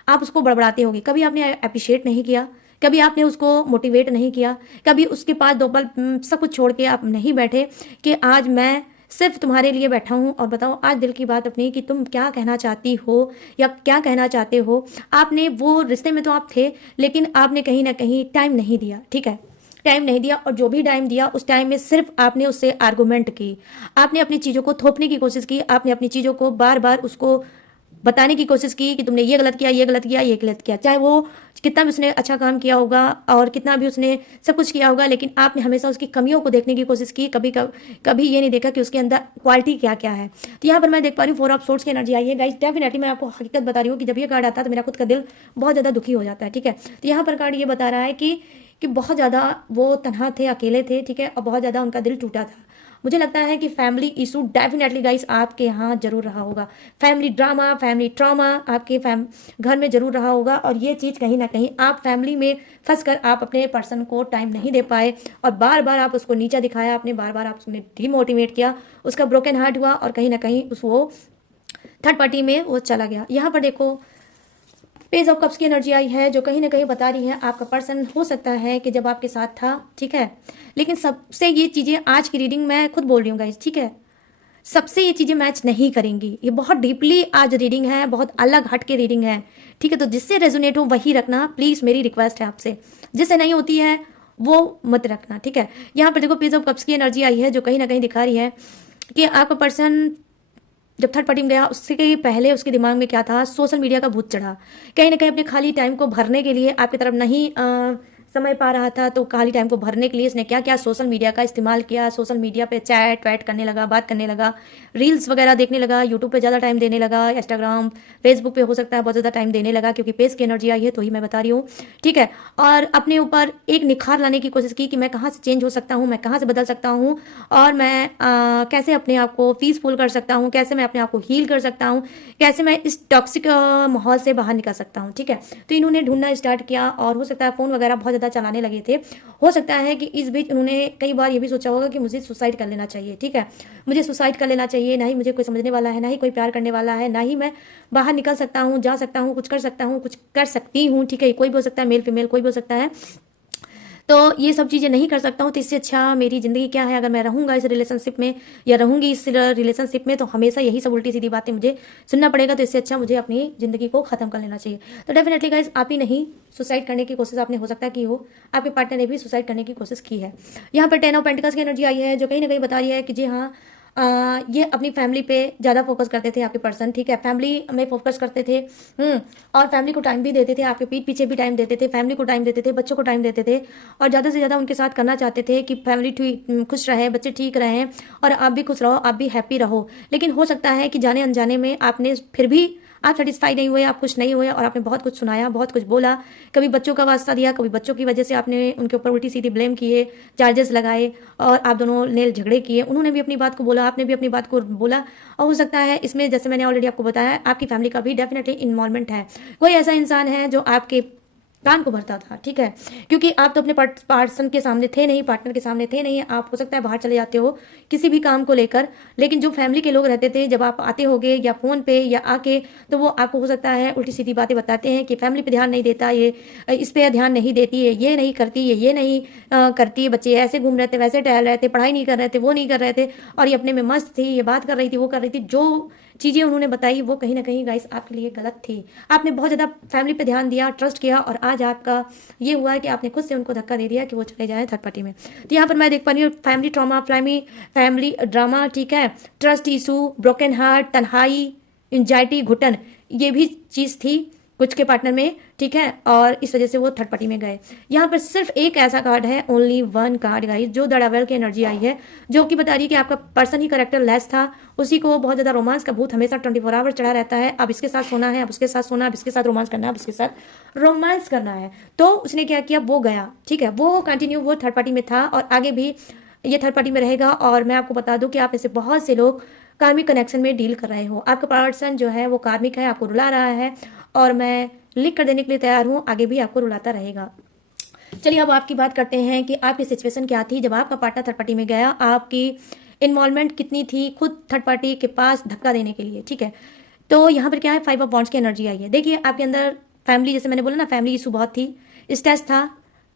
आप उसको बड़बड़ाते होगे, कभी आपने अप्रिशिएट नहीं किया, कभी आपने उसको मोटिवेट नहीं किया, कभी उसके पास 2 पल सब कुछ छोड़ के आप नहीं बैठे कि आज मैं सिर्फ तुम्हारे लिए बैठा हूँ और बताओ आज दिल की बात अपनी कि तुम क्या कहना चाहती हो या क्या कहना चाहते हो। आपने वो रिश्ते में तो आप थे, लेकिन आपने कहीं ना कहीं टाइम नहीं दिया, ठीक है, टाइम नहीं दिया। और जो भी टाइम दिया उस टाइम में सिर्फ आपने उससे आर्गूमेंट की, आपने अपनी चीज़ों को थोपने की कोशिश की, आपने अपनी चीज़ों को बार बार उसको बताने की कोशिश की कि तुमने ये गलत किया, ये गलत किया, ये गलत किया, चाहे वो कितना भी उसने अच्छा काम किया होगा और कितना भी उसने सब कुछ किया होगा, लेकिन आपने हमेशा उसकी कमियों को देखने की कोशिश की, कभी ये नहीं देखा कि उसके अंदर क्वालिटी क्या क्या है। तो यहाँ पर मैं देख पा रही हूँ 4 ऑफ सोर्ट्स की एनर्जी आई है गाइस। डेफिनेटली मैं आपको हकीकत बता रही हूँ कि जब ये कार्ड आता है तो मेरा खुद का दिल बहुत ज़्यादा दुखी हो जाता है, ठीक है। तो यहाँ पर कार्ड ये बता रहा है कि बहुत ज़्यादा वो तन्हा थे, अकेले थे, ठीक है, और बहुत ज़्यादा उनका दिल टूटा था। मुझे लगता है कि फैमिली इशू डेफिनेटली गाइस आपके यहाँ जरूर रहा होगा, फैमिली ड्रामा, फैमिली ट्रॉमा आपके घर में जरूर रहा होगा। और ये चीज़ कहीं ना कहीं आप फैमिली में फंस कर आप अपने पर्सन को टाइम नहीं दे पाए और बार बार आप उसको नीचा दिखाया, आपने बार बार आप उसने डिमोटिवेट किया, उसका ब्रोकन हार्ट हुआ और कहीं ना कहीं वो थर्ड पार्टी में वो चला गया। यहाँ पर देखो पेज ऑफ कप्स की एनर्जी आई है जो कहीं ना कहीं बता रही है आपका पर्सन हो सकता है कि जब आपके साथ था, ठीक है, लेकिन सबसे ये चीज़ें आज की रीडिंग मैं खुद बोल रही हूँ गाइस, ठीक है, सबसे ये चीज़ें मैच नहीं करेंगी। ये बहुत डीपली आज रीडिंग है, बहुत अलग हट के रीडिंग है, ठीक है। तो जिससे रेजोनेट हो वही रखना, प्लीज़ मेरी रिक्वेस्ट है आपसे, जिससे नहीं होती है वो मत रखना, ठीक है। यहाँ पर देखो पेज ऑफ कप्स की एनर्जी आई है जो कहीं ना कहीं दिखा रही है कि आपका पर्सन जब थर्ड पार्टी में गया उससे पहले उसके दिमाग में क्या था, सोशल मीडिया का भूत चढ़ा, कहीं ना कहीं अपने खाली टाइम को भरने के लिए आपकी तरफ नहीं समय पा रहा था, तो खाली टाइम को भरने के लिए इसने क्या क्या सोशल मीडिया का इस्तेमाल किया। सोशल मीडिया पे चैट वैट करने लगा, बात करने लगा, रील्स वगैरह देखने लगा, यूट्यूब पे ज़्यादा टाइम देने लगा, इंस्टाग्राम फेसबुक पे हो सकता है बहुत ज़्यादा टाइम देने लगा, क्योंकि पेस की एनर्जी आई है तो ही मैं बता रही हूँ, ठीक है। और अपने ऊपर एक निखार लाने की कोशिश की कि मैं कहाँ से चेंज हो सकता हूँ, मैं कहाँ से बदल सकता हूँ, और मैं कैसे अपने आप को पीसफुल कर सकता हूँ, कैसे मैं अपने आप को हील कर सकता हूँ, कैसे मैं इस टॉक्सिक माहौल से बाहर निकल सकता हूँ, ठीक है। तो इन्होंने ढूंढना स्टार्ट किया, और हो सकता है फ़ोन वगैरह बहुत ज़्यादा चलाने लगे थे। हो सकता है कि इस बीच उन्होंने कई बार ये भी सोचा होगा कि मुझे सुसाइड कर लेना चाहिए, ठीक है, मुझे सुसाइड कर लेना चाहिए, ना ही मुझे कोई समझने वाला है, ना ही कोई प्यार करने वाला है, ना ही मैं बाहर निकल सकता हूँ, जा सकता हूँ, कुछ कर सकता हूँ, कुछ कर सकती हूँ, ठीक है। कोई भी हो सकता है, मेल फीमेल कोई भी हो सकता है। तो ये सब चीज़ें नहीं कर सकता हूँ, तो इससे अच्छा मेरी ज़िंदगी क्या है। अगर मैं रहूँगा इस रिलेशनशिप में या रहूँगी इस रिलेशनशिप में, तो हमेशा यही सब उल्टी सीधी बातें मुझे सुनना पड़ेगा। तो इससे अच्छा मुझे अपनी ज़िंदगी को ख़त्म कर लेना चाहिए। तो डेफिनेटली गाइस, आप ही नहीं, सुसाइड करने की कोशिश आपने हो सकता है की हो, आपके पार्टनर ने भी सुसाइड करने की कोशिश की है। यहाँ पर 10 ऑफ पेंटिकल्स की एनर्जी आई है, जो कहीं ना कहीं बता रही है कि जी हाँ, ये अपनी फैमिली पे ज़्यादा फोकस करते थे आपके पर्सन, ठीक है, फैमिली में फोकस करते थे। और फैमिली को टाइम भी देते थे, आपके पीठ पीछे भी टाइम देते थे, फैमिली को टाइम देते थे, बच्चों को टाइम देते थे, और ज़्यादा से ज़्यादा उनके साथ करना चाहते थे कि फैमिली खुश रहे, बच्चे ठीक रहें, और आप भी खुश रहो, आप भी हैप्पी रहो। लेकिन हो सकता है कि जाने अनजाने में आपने फिर भी आप सेटिस्फाई नहीं हुए, आप खुश नहीं हुए, और आपने बहुत कुछ सुनाया, बहुत कुछ बोला, कभी बच्चों का वास्ता दिया, कभी बच्चों की वजह से आपने उनके ऊपर उल्टी सीधी ब्लेम किए, चार्जेस लगाए, और आप दोनों ने झगड़े किए। उन्होंने भी अपनी बात को बोला, आपने भी अपनी बात को बोला, और हो सकता है इसमें, जैसे मैंने ऑलरेडी आपको बताया, आपकी फैमिली का भी डेफिनेटली इन्वॉल्वमेंट है। कोई ऐसा इंसान है जो आपके कान को भरता था, ठीक है, क्योंकि आप तो अपने पर्सन के सामने थे नहीं, पार्टनर के सामने थे नहीं, आप हो सकता है बाहर चले जाते हो किसी भी काम को लेकर, लेकिन जो फैमिली के लोग रहते थे, जब आप आते होगे या फ़ोन पे या आके, तो वो आपको हो सकता है उल्टी सीधी बातें बताते हैं कि फैमिली पे ध्यान नहीं देता, ये इस पे ध्यान नहीं देती है, ये नहीं करती है, ये नहीं करती है, बच्चे ऐसे घूम रहे थे, वैसे टहल रहे थे, पढ़ाई नहीं कर रहे थे, वो नहीं कर रहे थे, और ये अपने में मस्त थी, ये बात कर रही थी, वो कर रही थी। जो चीज़ें उन्होंने बताई वो कहीं ना कहीं गाइस आपके लिए गलत थी। आपने बहुत ज़्यादा फैमिली पे ध्यान दिया, ट्रस्ट किया, और आज आपका ये हुआ है कि आपने खुद से उनको धक्का दे दिया कि वो चले जाए थर्ड पार्टी में। तो यहाँ पर मैं देख पा रही हूँ फैमिली ट्रॉमा, फैमिली ड्रामा, ठीक है, ट्रस्ट इशू, ब्रोकन हार्ट, तन्हाई, एंजाइटी, घुटन, ये भी चीज़ थी कुछ के पार्टनर में, ठीक है, और इस वजह से वो थर्ड पार्टी में गए। यहाँ पर सिर्फ एक ऐसा कार्ड है, ओनली वन कार्ड गाइस, जो द डेविल की एनर्जी आई है, जो कि बता रही है कि आपका पर्सन ही करेक्टर लेस था, उसी को बहुत ज़्यादा रोमांस का भूत हमेशा 24 आवर चढ़ा रहता है। अब इसके साथ सोना है, अब उसके साथ सोना, अब इसके साथ रोमांस करना है, अब इसके साथ रोमांस करना है। तो उसने क्या किया, वो गया, ठीक है, वो कंटिन्यू, वो थर्ड पार्टी में था, और आगे भी ये थर्ड पार्टी में रहेगा। और मैं आपको बता दूं कि आप ऐसे बहुत से लोग कार्मिक कनेक्शन में डील कर रहे हो, आपका पर्सन जो है वो कार्मिक है, आपको रुला रहा है, और मैं लिख कर देने के लिए तैयार हूँ, आगे भी आपको रुलाता रहेगा। चलिए अब आपकी बात करते हैं कि आपकी सिचुएशन क्या थी जब आपका पार्टनर थर्ड पार्टी में गया, आपकी इन्वॉल्वमेंट कितनी थी खुद थर्ड पार्टी के पास धक्का देने के लिए, ठीक है। तो यहाँ पर क्या है, 5 ऑफ वॉन्ड्स की एनर्जी आई है। देखिए आपके अंदर फैमिली, जैसे मैंने बोला ना, फैमिली इशू बहुत थी, स्ट्रेस था,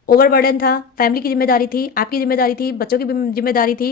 ओवरबर्डन था, फैमिली की जिम्मेदारी थी, आपकी जिम्मेदारी थी, बच्चों की जिम्मेदारी थी,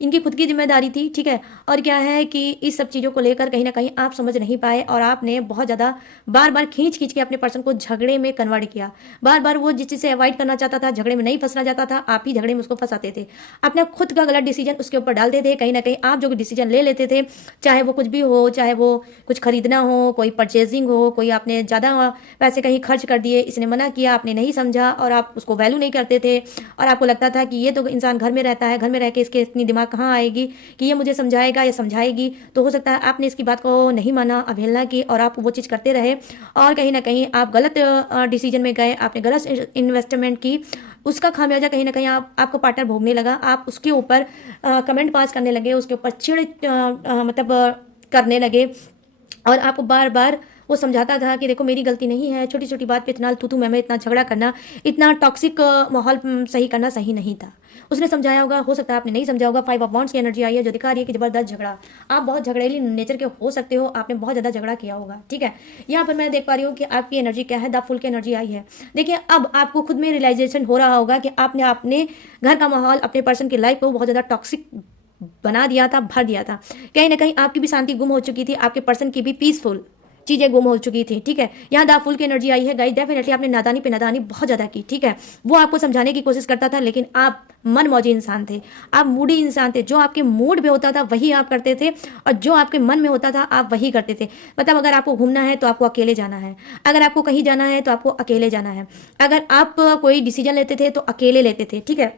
इनकी खुद की जिम्मेदारी थी, ठीक है। और क्या है कि इस सब चीज़ों को लेकर कहीं ना कहीं आप समझ नहीं पाए, और आपने बहुत ज़्यादा बार बार खींच खींच के अपने पर्सन को झगड़े में कन्वर्ट किया। बार बार वो जिस चीज़ से अवॉइड करना चाहता था, झगड़े में नहीं फंसना चाहता था, आप ही झगड़े में उसको फंसाते थे, अपना खुद का गलत डिसीजन उसके ऊपर डालते थे। कहीं ना कहीं आप जो डिसीजन ले लेते थे, चाहे वो कुछ भी हो, चाहे वो कुछ खरीदना हो, कोई परचेजिंग हो, कोई आपने ज़्यादा पैसे कहीं खर्च कर दिए, इसने मना किया, आपने नहीं समझा, और आप उसको वैल्यू नहीं करते थे, और आपको लगता था कि ये तो इंसान घर में रहता है, घर में रह के इसके इतनी दिमाग कहाँ आएगी कि ये मुझे समझाएगा या समझाएगी। तो हो सकता है आपने इसकी बात को नहीं माना, अवहेलना की, और आप वो चीज़ करते रहे, और कहीं ना कहीं आप गलत डिसीजन में गए, आपने गलत इन्वेस्टमेंट की, उसका खामियाजा कहीं ना कहीं आपको पार्टनर भोगने लगा। आप उसके ऊपर कमेंट पास करने लगे, उसके ऊपर चिड़ करने लगे, और आपको बार बार वो समझाता था कि देखो मेरी गलती नहीं है, छोटी छोटी बात पे इतना तू मैं इतना झगड़ा करना, इतना टॉक्सिक माहौल सही करना सही नहीं था। उसने समझाया होगा, हो सकता है आपने नहीं समझा होगा। 5 ऑफ वॉन्ड्स की एनर्जी आई है, जो दिखा रही है कि जबरदस्त झगड़ा, आप बहुत झगड़ेली नेचर के हो सकते हो, आपने बहुत ज़्यादा झगड़ा किया होगा, ठीक है। यहाँ पर मैं देख पा रही हूँ कि आपकी एनर्जी क्या है, द फुल की एनर्जी आई है। देखिए अब आपको खुद में रियलाइजेशन हो रहा होगा कि आपने अपने घर का माहौल, अपने पर्सन की लाइफ को बहुत ज़्यादा टॉक्सिक बना दिया था, भर दिया था। कहीं ना कहीं आपकी भी शांति गुम हो चुकी थी, आपके पर्सन की भी पीसफुल, चीज़ें गुम हो चुकी थी, ठीक है। यहाँ द फूल की एनर्जी आई है गाइस, डेफिनेटली आपने नादानी पे नादानी बहुत ज़्यादा की, ठीक है। वो आपको समझाने की कोशिश करता था, लेकिन आप मनमौजी इंसान थे, आप मूडी इंसान थे। जो आपके मूड पे होता था वही आप करते थे, और जो आपके मन में होता था आप वही करते थे। मतलब अगर आपको घूमना है तो आपको अकेले जाना है, अगर आपको कहीं जाना है तो आपको अकेले जाना है, अगर आप कोई डिसीजन लेते थे तो अकेले लेते थे, ठीक है।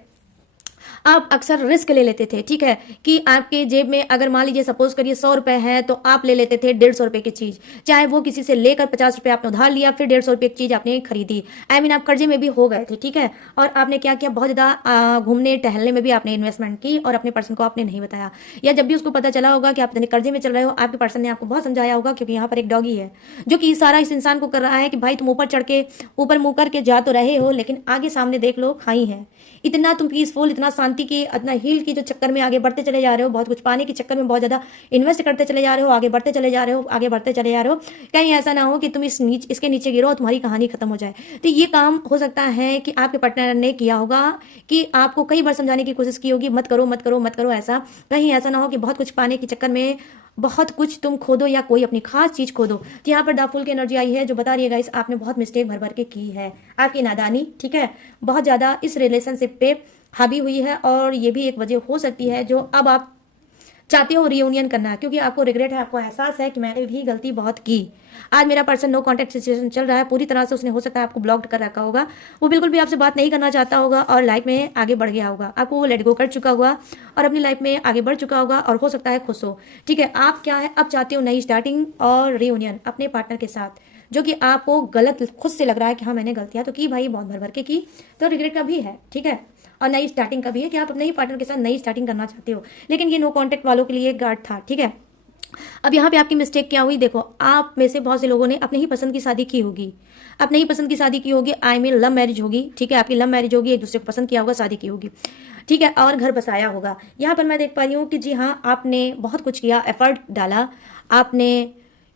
आप अक्सर रिस्क ले लेते थे, ठीक है, कि आपके जेब में अगर मान लीजिए सपोज करिए 100 रुपए है तो आप ले लेते थे 150 रुपए की चीज, चाहे वो किसी से लेकर 50 रुपए आपने उधार लिया, फिर 150 रुपए की चीज आपने खरीदी। आई मीन आप कर्जे में भी हो गए थे, ठीक है। और आपने क्या किया, बहुत ज्यादा घूमने टहलने में भी आपने इन्वेस्टमेंट की और अपने पर्सन को आपने नहीं बताया, या जब भी उसको पता चला होगा कि आप इतने कर्जे में चल रहे हो, आपके पर्सन ने आपको बहुत समझाया होगा, क्योंकि यहाँ पर एक डॉगी है जो कि सारा इस इंसान को कर रहा है कि भाई तुम ऊपर चढ़ के ऊपर मुंह करके जा तो रहे हो, लेकिन आगे सामने देख लो खाई है। इतना तुम पीसफुल, इतना शांति की, इतना हील की जो चक्कर में आगे बढ़ते चले जा रहे हो, बहुत कुछ पाने के चक्कर में बहुत ज्यादा इन्वेस्ट करते चले जा रहे हो, आगे बढ़ते चले जा रहे हो, आगे बढ़ते चले जा रहे हो। कहीं ऐसा ना हो कि तुम इसके नीचे गिरो और तुम्हारी कहानी खत्म हो जाए। तो ये काम हो सकता है कि आपके पार्टनर ने किया होगा, कि आपको कई बार समझाने की कोशिश की होगी, मत करो मत करो मत करो ऐसा। कहीं ऐसा ना हो कि बहुत कुछ पाने के चक्कर में बहुत कुछ तुम खो दो, या कोई अपनी खास चीज खो दो। तो यहाँ पर द फूल की एनर्जी आई है जो बता रही है गाइस, आपने बहुत मिस्टेक भर भर के की है, आपकी नादानी, ठीक है, बहुत ज्यादा इस रिलेशनशिप पे हावी हुई है। और ये भी एक वजह हो सकती है जो अब आप चाहते हो रियूनियन करना, क्योंकि आपको रिग्रेट है, आपको एहसास है कि मैंने भी गलती बहुत की। आज मेरा पर्सन नो कांटेक्ट सिचुएशन चल रहा है, पूरी तरह से उसने हो सकता है आपको ब्लॉक्ड कर रखा होगा, वो बिल्कुल भी आपसे बात नहीं करना चाहता होगा और लाइफ में आगे बढ़ गया होगा, आपको वो लेट गो कर चुका होगा और अपनी लाइफ में आगे बढ़ चुका होगा, और हो सकता है खुश हो, ठीक है। आप क्या है, अब चाहते हो नई स्टार्टिंग और रियूनियन अपने पार्टनर के साथ, जो कि आपको गलत खुद से लग रहा है कि हाँ मैंने गलतियां तो की भाई, बहुत भर भर के की, तो रिग्रेट का भी है, ठीक है। और नई स्टार्टिंग का भी है कि आप अपने ही पार्टनर के साथ नई स्टार्टिंग करना चाहते हो, लेकिन ये नो कॉन्टेक्ट वालों के लिए गार्ड था, ठीक है। अब यहाँ पे आपकी मिस्टेक क्या हुई, देखो आप में से बहुत से लोगों ने अपने ही पसंद की शादी की होगी, अपने ही पसंद की शादी की होगी, आई मीन लव मैरिज होगी, ठीक है, आपकी लव मैरिज होगी, एक दूसरे को पसंद किया होगा, शादी की होगी, ठीक है, और घर बसाया होगा। यहाँ पर मैं देख पा रही हूँ कि जी हाँ, आपने बहुत कुछ किया, एफर्ट डाला, आपने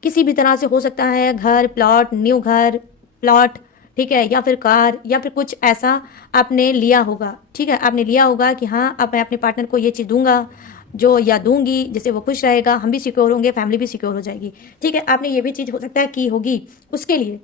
किसी भी तरह से, हो सकता है घर, प्लॉट, न्यू घर, प्लॉट, ठीक है, या फिर कार, या फिर कुछ ऐसा आपने लिया होगा, ठीक है, आपने लिया होगा कि हाँ अब मैं अपने पार्टनर को ये चीज़ दूंगा जो, या दूंगी जिससे वो खुश रहेगा, हम भी सिक्योर होंगे, फैमिली भी सिक्योर हो जाएगी, ठीक है। आपने ये भी चीज़ हो सकता है की होगी उसके लिए,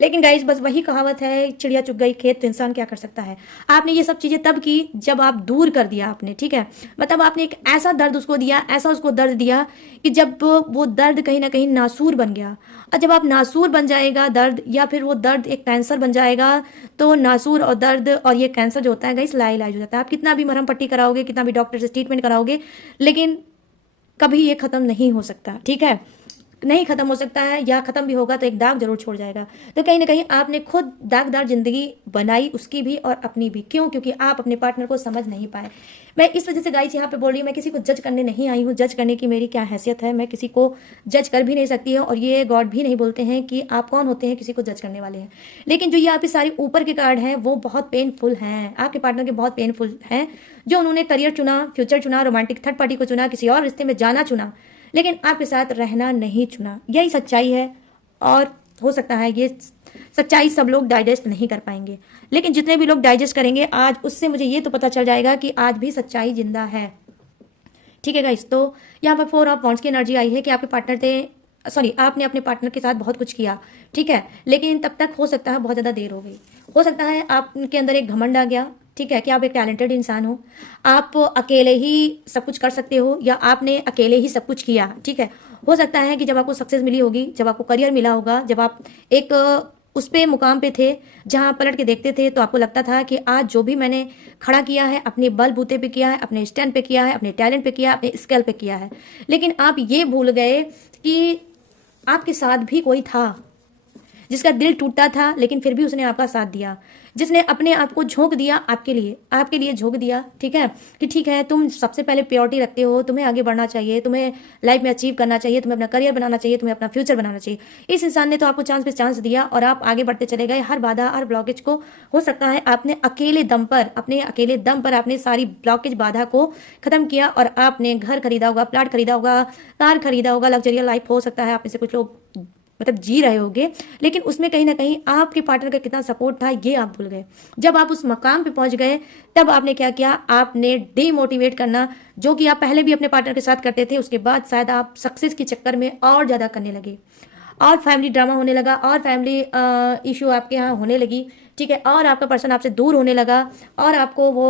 लेकिन गाइस बस वही कहावत है, चिड़िया चुग गई खेत, तो इंसान क्या कर सकता है। आपने ये सब चीजें तब की जब आप दूर कर दिया आपने, ठीक है, मतलब आपने एक ऐसा दर्द उसको दिया, ऐसा उसको दर्द दिया कि जब वो दर्द कहीं ना कहीं नासूर बन गया, और जब आप नासूर बन जाएगा दर्द, या फिर वो दर्द एक कैंसर बन जाएगा, तो नासूर और दर्द और ये कैंसर जो होता है गाइस लाइलाज हो जाता है। आप कितना भी मरहम पट्टी कराओगे, कितना भी डॉक्टर से ट्रीटमेंट कराओगे, लेकिन कभी ये खत्म नहीं हो सकता, ठीक है, नहीं खत्म हो सकता है, या खत्म भी होगा तो एक दाग जरूर छोड़ जाएगा। तो कहीं ना कहीं आपने खुद दागदार जिंदगी बनाई, उसकी भी और अपनी भी। क्यों? क्योंकि आप अपने पार्टनर को समझ नहीं पाए। मैं इस वजह से गाइस यहाँ पे बोल रही हूँ, मैं किसी को जज करने नहीं आई हूँ, जज करने की मेरी क्या हैसियत है, मैं किसी को जज कर भी नहीं सकती है, और ये गॉड भी नहीं बोलते हैं कि आप कौन होते हैं किसी को जज करने वाले हैं। लेकिन जो ये आपके सारे ऊपर के कार्ड हैं वो बहुत पेनफुल हैं, आपके पार्टनर के बहुत पेनफुल हैं, जो उन्होंने करियर चुना, फ्यूचर चुना, रोमांटिक थर्ड पार्टी को चुना, किसी और रिश्ते में जाना चुना, लेकिन आपके साथ रहना नहीं चुना। यही सच्चाई है, और हो सकता है ये सच्चाई सब लोग डाइजेस्ट नहीं कर पाएंगे, लेकिन जितने भी लोग डाइजेस्ट करेंगे आज, उससे मुझे ये तो पता चल जाएगा कि आज भी सच्चाई जिंदा है, ठीक है गाइस। तो यहाँ पर 4 ऑफ वांड्स की एनर्जी आई है कि आपके पार्टनर थे, सॉरी, आपने अपने पार्टनर के साथ बहुत कुछ किया, ठीक है, लेकिन तब तक हो सकता है बहुत ज़्यादा देर हो गई, हो सकता है आपके अंदर एक घमंड आ गया, ठीक है, कि आप एक टैलेंटेड इंसान हो, आप अकेले ही सब कुछ कर सकते हो, या आपने अकेले ही सब कुछ किया, ठीक है। हो सकता है कि जब आपको सक्सेस मिली होगी, जब आपको करियर मिला होगा, जब आप एक उस पे मुकाम पे थे जहां पलट के देखते थे, तो आपको लगता था कि आज जो भी मैंने खड़ा किया है, अपने बलबूते पे किया है, अपने स्टैंड पे किया है, अपने टैलेंट पे किया है, अपने स्किल पे किया है। लेकिन आप ये भूल गए कि आपके साथ भी कोई था जिसका दिल टूटता था, लेकिन फिर भी उसने आपका साथ दिया, जिसने अपने आप को झोंक दिया आपके लिए झोंक दिया, ठीक है, कि ठीक है तुम सबसे पहले प्योरिटी रखते हो, तुम्हें आगे बढ़ना चाहिए, तुम्हें लाइफ में अचीव करना चाहिए, तुम्हें अपना करियर बनाना चाहिए, तुम्हें अपना फ्यूचर बनाना चाहिए। इस इंसान ने तो आपको चांस पे चांस दिया और आप आगे बढ़ते चले गए। हर बाधा, हर ब्लॉकेज को हो सकता है आपने अकेले दम पर आपने सारी ब्लॉकेज बाधा को खत्म किया, और आपने घर खरीदा होगा, प्लाट खरीदा होगा, कार खरीदा होगा, लग्जरियस लाइफ, हो सकता है आप में से कुछ लोग मतलब जी रहे होगे, लेकिन उसमें कहीं ना कहीं आपके पार्टनर का कितना सपोर्ट था ये आप भूल गए। जब आप उस मकाम पे पहुंच गए तब आपने क्या किया, आपने डीमोटिवेट करना, जो कि आप पहले भी अपने पार्टनर के साथ करते थे, उसके बाद शायद आप सक्सेस के चक्कर में और ज़्यादा करने लगे, और फैमिली ड्रामा होने लगा, और फैमिली इशू आपके यहाँ होने लगी, ठीक है, और आपका पर्सन आपसे दूर होने लगा, और आपको वो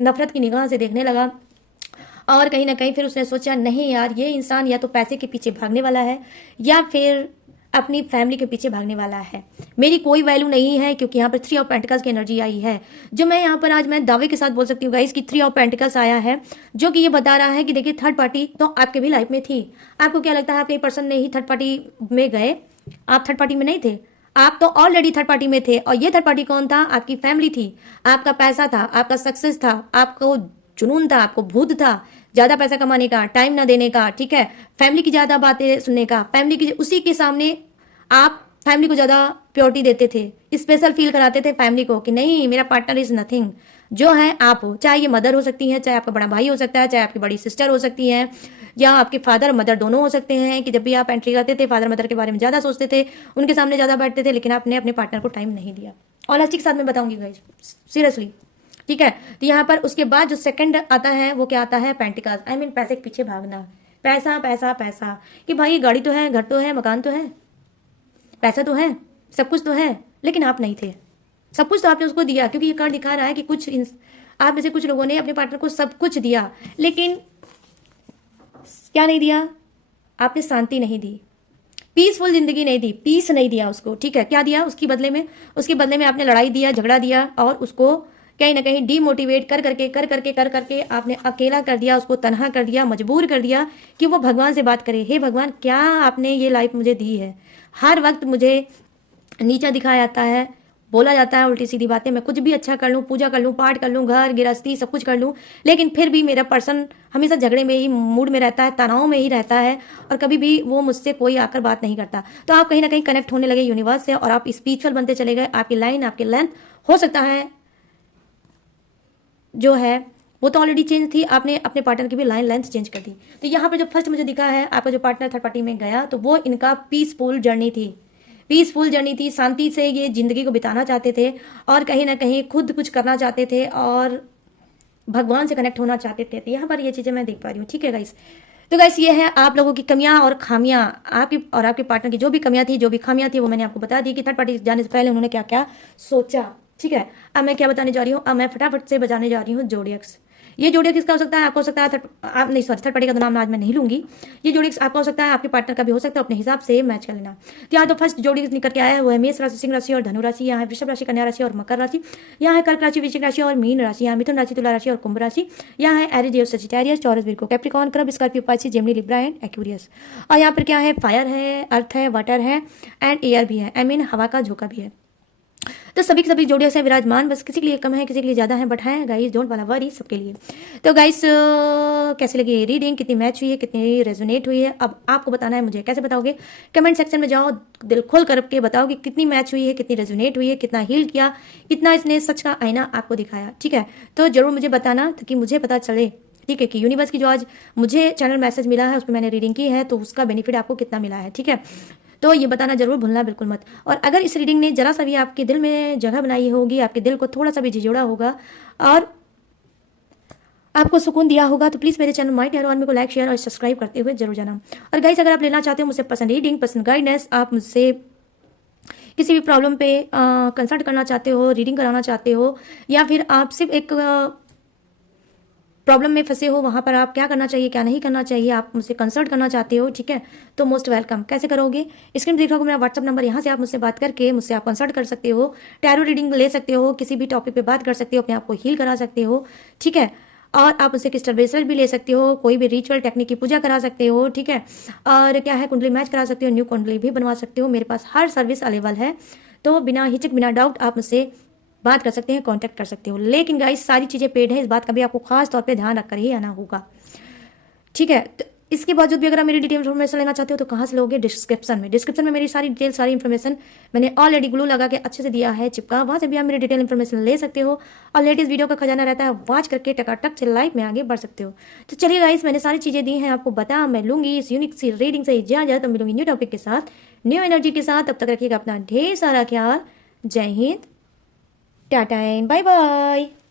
नफरत की निगाह से देखने लगा। और कहीं ना कहीं फिर उसने सोचा नहीं यार, ये इंसान या तो पैसे के पीछे भागने वाला है या फिर अपनी फैमिली के पीछे भागने वाला है, मेरी कोई वैल्यू नहीं है, क्योंकि यहाँ पर 3 ऑफ पेंटिकल्स की एनर्जी आई है, जो मैं यहाँ पर आज मैं दावे के साथ बोल सकती हूँ गाइस कि 3 ऑफ पेंटिकल्स आया है, जो कि ये बता रहा है कि देखिए थर्ड पार्टी तो आपके भी लाइफ में थी। आपको क्या लगता है आपके पर्सन ने ही थर्ड पार्टी में गए? आप थर्ड पार्टी में नहीं थे, आप तो ऑलरेडी थर्ड पार्टी में थे। और ये थर्ड पार्टी कौन था? आपकी फैमिली थी, आपका पैसा था, आपका सक्सेस था, आपको जुनून था, आपको भूत था ज्यादा पैसा कमाने का, टाइम ना देने का, ठीक है, फैमिली की ज्यादा बातें सुनने का, फैमिली की उसी के सामने आप फैमिली को ज्यादा प्योरिटी देते थे, स्पेशल फील कराते थे फैमिली को कि नहीं मेरा पार्टनर इज नथिंग, जो है आप हो, चाहे ये मदर हो सकती है, चाहे आपका बड़ा भाई हो सकता है, चाहे आपकी बड़ी सिस्टर हो सकती है, या आपके फादर मदर दोनों हो सकते हैं, कि जब भी आप एंट्री करते थे फादर मदर के बारे में ज्यादा सोचते थे, उनके सामने ज्यादा बैठते थे, लेकिन आपने अपने पार्टनर को टाइम नहीं दिया। ऑनेस्टी के साथ मैं बताऊंगी गाइस, सीरियसली, ठीक है। तो यहाँ पर उसके बाद जो सेकंड आता है वो क्या आता है? पेंटिकल्स, आई मीन पैसे के पीछे भागना, पैसा पैसा पैसा, कि भाई गाड़ी तो है, घर तो है, मकान तो है, पैसा तो है, सब कुछ तो है, लेकिन आप नहीं थे। सब कुछ तो आपने उसको दिया, क्योंकि ये कार्ड दिखा रहा है कि आप में से कुछ लोगों ने अपने पार्टनर को सब कुछ दिया, लेकिन क्या नहीं दिया? आपने शांति नहीं दी, पीसफुल जिंदगी नहीं दी, पीस नहीं दिया उसको, ठीक है। क्या दिया उसकी बदले में? उसके बदले में आपने लड़ाई दिया, झगड़ा दिया, और उसको कहीं ना कहीं डीमोटिवेट कर करके आपने अकेला कर दिया, उसको तनहा कर दिया, मजबूर कर दिया कि वो भगवान से बात करे, हे भगवान क्या आपने ये लाइफ मुझे दी है, हर वक्त मुझे नीचा दिखाया जाता है, बोला जाता है उल्टी सीधी बातें, मैं कुछ भी अच्छा कर लूँ, पूजा कर लूँ, पाठ कर लूँ, घर गृहस्थी सब कुछ कर लूँ, लेकिन फिर भी मेरा पर्सन हमेशा झगड़े में ही मूड में रहता है, तनाव में ही रहता है, और कभी भी वो मुझसे कोई आकर बात नहीं करता। तो आप कहीं ना कहीं कनेक्ट होने लगे यूनिवर्स से, और आप स्पिरिचुअल बनते चले गए। आपकी लाइन, आपकी लेंथ हो सकता है जो है वो तो ऑलरेडी चेंज थी, आपने अपने पार्टनर की भी लाइन लेंथ चेंज कर दी। तो यहाँ पर जो फर्स्ट मुझे दिखा है आपका जो पार्टनर थर्ड पार्टी में गया, तो वो इनका पीसफुल जर्नी थी, पीसफुल जर्नी थी, शांति से ये जिंदगी को बिताना चाहते थे, और कहीं ना कहीं खुद कुछ करना चाहते थे, और भगवान से कनेक्ट होना चाहते थे। तो यहाँ पर ये चीज़ें मैं देख पा रही हूँ, ठीक है गाइस। तो गाइस ये है आप लोगों की कमियां और खामियां, आपकी और आपके पार्टनर की जो भी कमियां थी, जो भी खामियां थी, वो मैंने आपको बता दी कि थर्ड पार्टी जाने से पहले उन्होंने क्या क्या सोचा, ठीक है। अब मैं क्या बताने जा रही हूँ, अब मैं फटाफट से बजाने जा रही हूँ जोडियक्स। ये जोडियक किसका हो सकता है? आपको हो सकता है आप नहीं, सॉरी, थर्ड पार्टी का तो नाम आज मैं नहीं लूंगी। ये जोडियक्स आपका हो सकता है, आपके पार्टनर का भी हो सकता है, अपने हिसाब से मैच कर लेना। तो यहाँ तो फर्स्ट जोडियक्स निकल के आया है वो है मेष राशि, सिंह राशि और धनु राशि, यहाँ है वृषभ राशि, कन्या राशि और मकर राशि, यहाँ है कर्क राशि, वृश्चिक राशि और मीन राशि, यहाँ मिथुन राशि, तुला राशि और कुंभ राशि, यहाँ है Aries, Leo, Sagittarius, Taurus, Virgo, Capricorn, crab, Scorpio, Pisces, Gemini, Libra and Aquarius. और यहाँ पर क्या है? फायर है, अर्थ है, वाटर है एंड एयर भी है, आई मीन हवा का झोंका भी है। तो सभी के सभी जोड़ियां से विराजमान, बस किसी के लिए कम है, किसी के लिए ज्यादा है, बट है गाइस डोंट वाला वरी, सबके लिए। तो गाइस कैसे लगी ये रीडिंग, कितनी मैच हुई है, कितनी रेजोनेट हुई है, अब आपको बताना है। मुझे कैसे बताओगे? कमेंट सेक्शन में जाओ, दिल खोल करके बताओ कि कितनी मैच हुई है, कितनी रेजोनेट हुई है, कितना हील किया, कितना इसने सच का आईना आपको दिखाया, ठीक है। तो जरूर मुझे बताना ताकि मुझे पता चले, ठीक है, कि यूनिवर्स की जो आज मुझे चैनल मैसेज मिला है उस पर मैंने रीडिंग की है, तो उसका बेनिफिट आपको कितना मिला है, ठीक है। तो ये बताना जरूर भूलना बिल्कुल मत। और अगर इस रीडिंग ने जरा सा भी आपके दिल में जगह बनाई होगी, आपके दिल को थोड़ा सा भी झिझोड़ा होगा और आपको सुकून दिया होगा, तो प्लीज़ मेरे चैनल माय टैरो आर्मी को लाइक, शेयर और सब्सक्राइब करते हुए जरूर जाना। और गाइस अगर आप लेना चाहते हो मुझसे पसंद रीडिंग, पसंद गाइडेंस, आप मुझसे किसी भी प्रॉब्लम पे कंसल्ट करना चाहते हो, रीडिंग कराना चाहते हो, या फिर आप सिर्फ एक प्रॉब्लम में फंसे हो, वहाँ पर आप क्या करना चाहिए क्या नहीं करना चाहिए, आप मुझसे कंसल्ट करना चाहते हो, ठीक है, तो मोस्ट वेलकम। कैसे करोगे? स्क्रीन देख रहे हो मेरा व्हाट्सअप नंबर, यहाँ से आप मुझसे बात करके मुझसे आप कंसल्ट कर सकते हो, टैरो रीडिंग ले सकते हो, किसी भी टॉपिक पे बात कर सकते हो, अपने आप को हील करा सकते हो, ठीक है। और आप उससे क्रिस्टल ब्रेसलेट भी ले सकते हो, कोई भी रिचुअल टेक्निक की पूजा करा सकते हो, ठीक है। और क्या है, कुंडली मैच करा सकते हो, न्यू कुंडली भी बनवा सकते हो, मेरे पास हर सर्विस अवेलेबल है। तो बिना हिचक बिना डाउट आप मुझसे बात कर सकते हैं, कांटेक्ट कर सकते हो। लेकिन गाइस सारी चीज़ें पेड है, इस बात का भी आपको खास तौर पे ध्यान रखकर ही आना होगा, ठीक है। तो इसके बावजूद भी अगर आप मेरी डिटेल इन्फॉर्मेशन लेना चाहते हो तो कहाँ से लोगे? डिस्क्रिप्शन में मेरी सारी डिटेल, सारी इन्फॉर्मेशन मैंने ऑलरेडी ग्लू लगा के अच्छे से दिया है चिपका, वहाँ से भी आप मेरी डिटेल इन्फॉर्मेशन ले सकते हो और लेटेस्ट वीडियो का खजाना रहता है, वॉच करके टकाटक से लाइफ में आगे बढ़ सकते हो। तो चलिए गाइस, मैंने सारी चीज़ें दी हैं आपको, बता मैं लूंगी इस यूनिक सी रीडिंग से इजाजत, तो मिलूंगी न्यू टॉपिक के साथ, न्यू एनर्जी के साथ। तब तक रखिएगा अपना ढेर सारा ख्याल। जय Hind, tata and bye bye.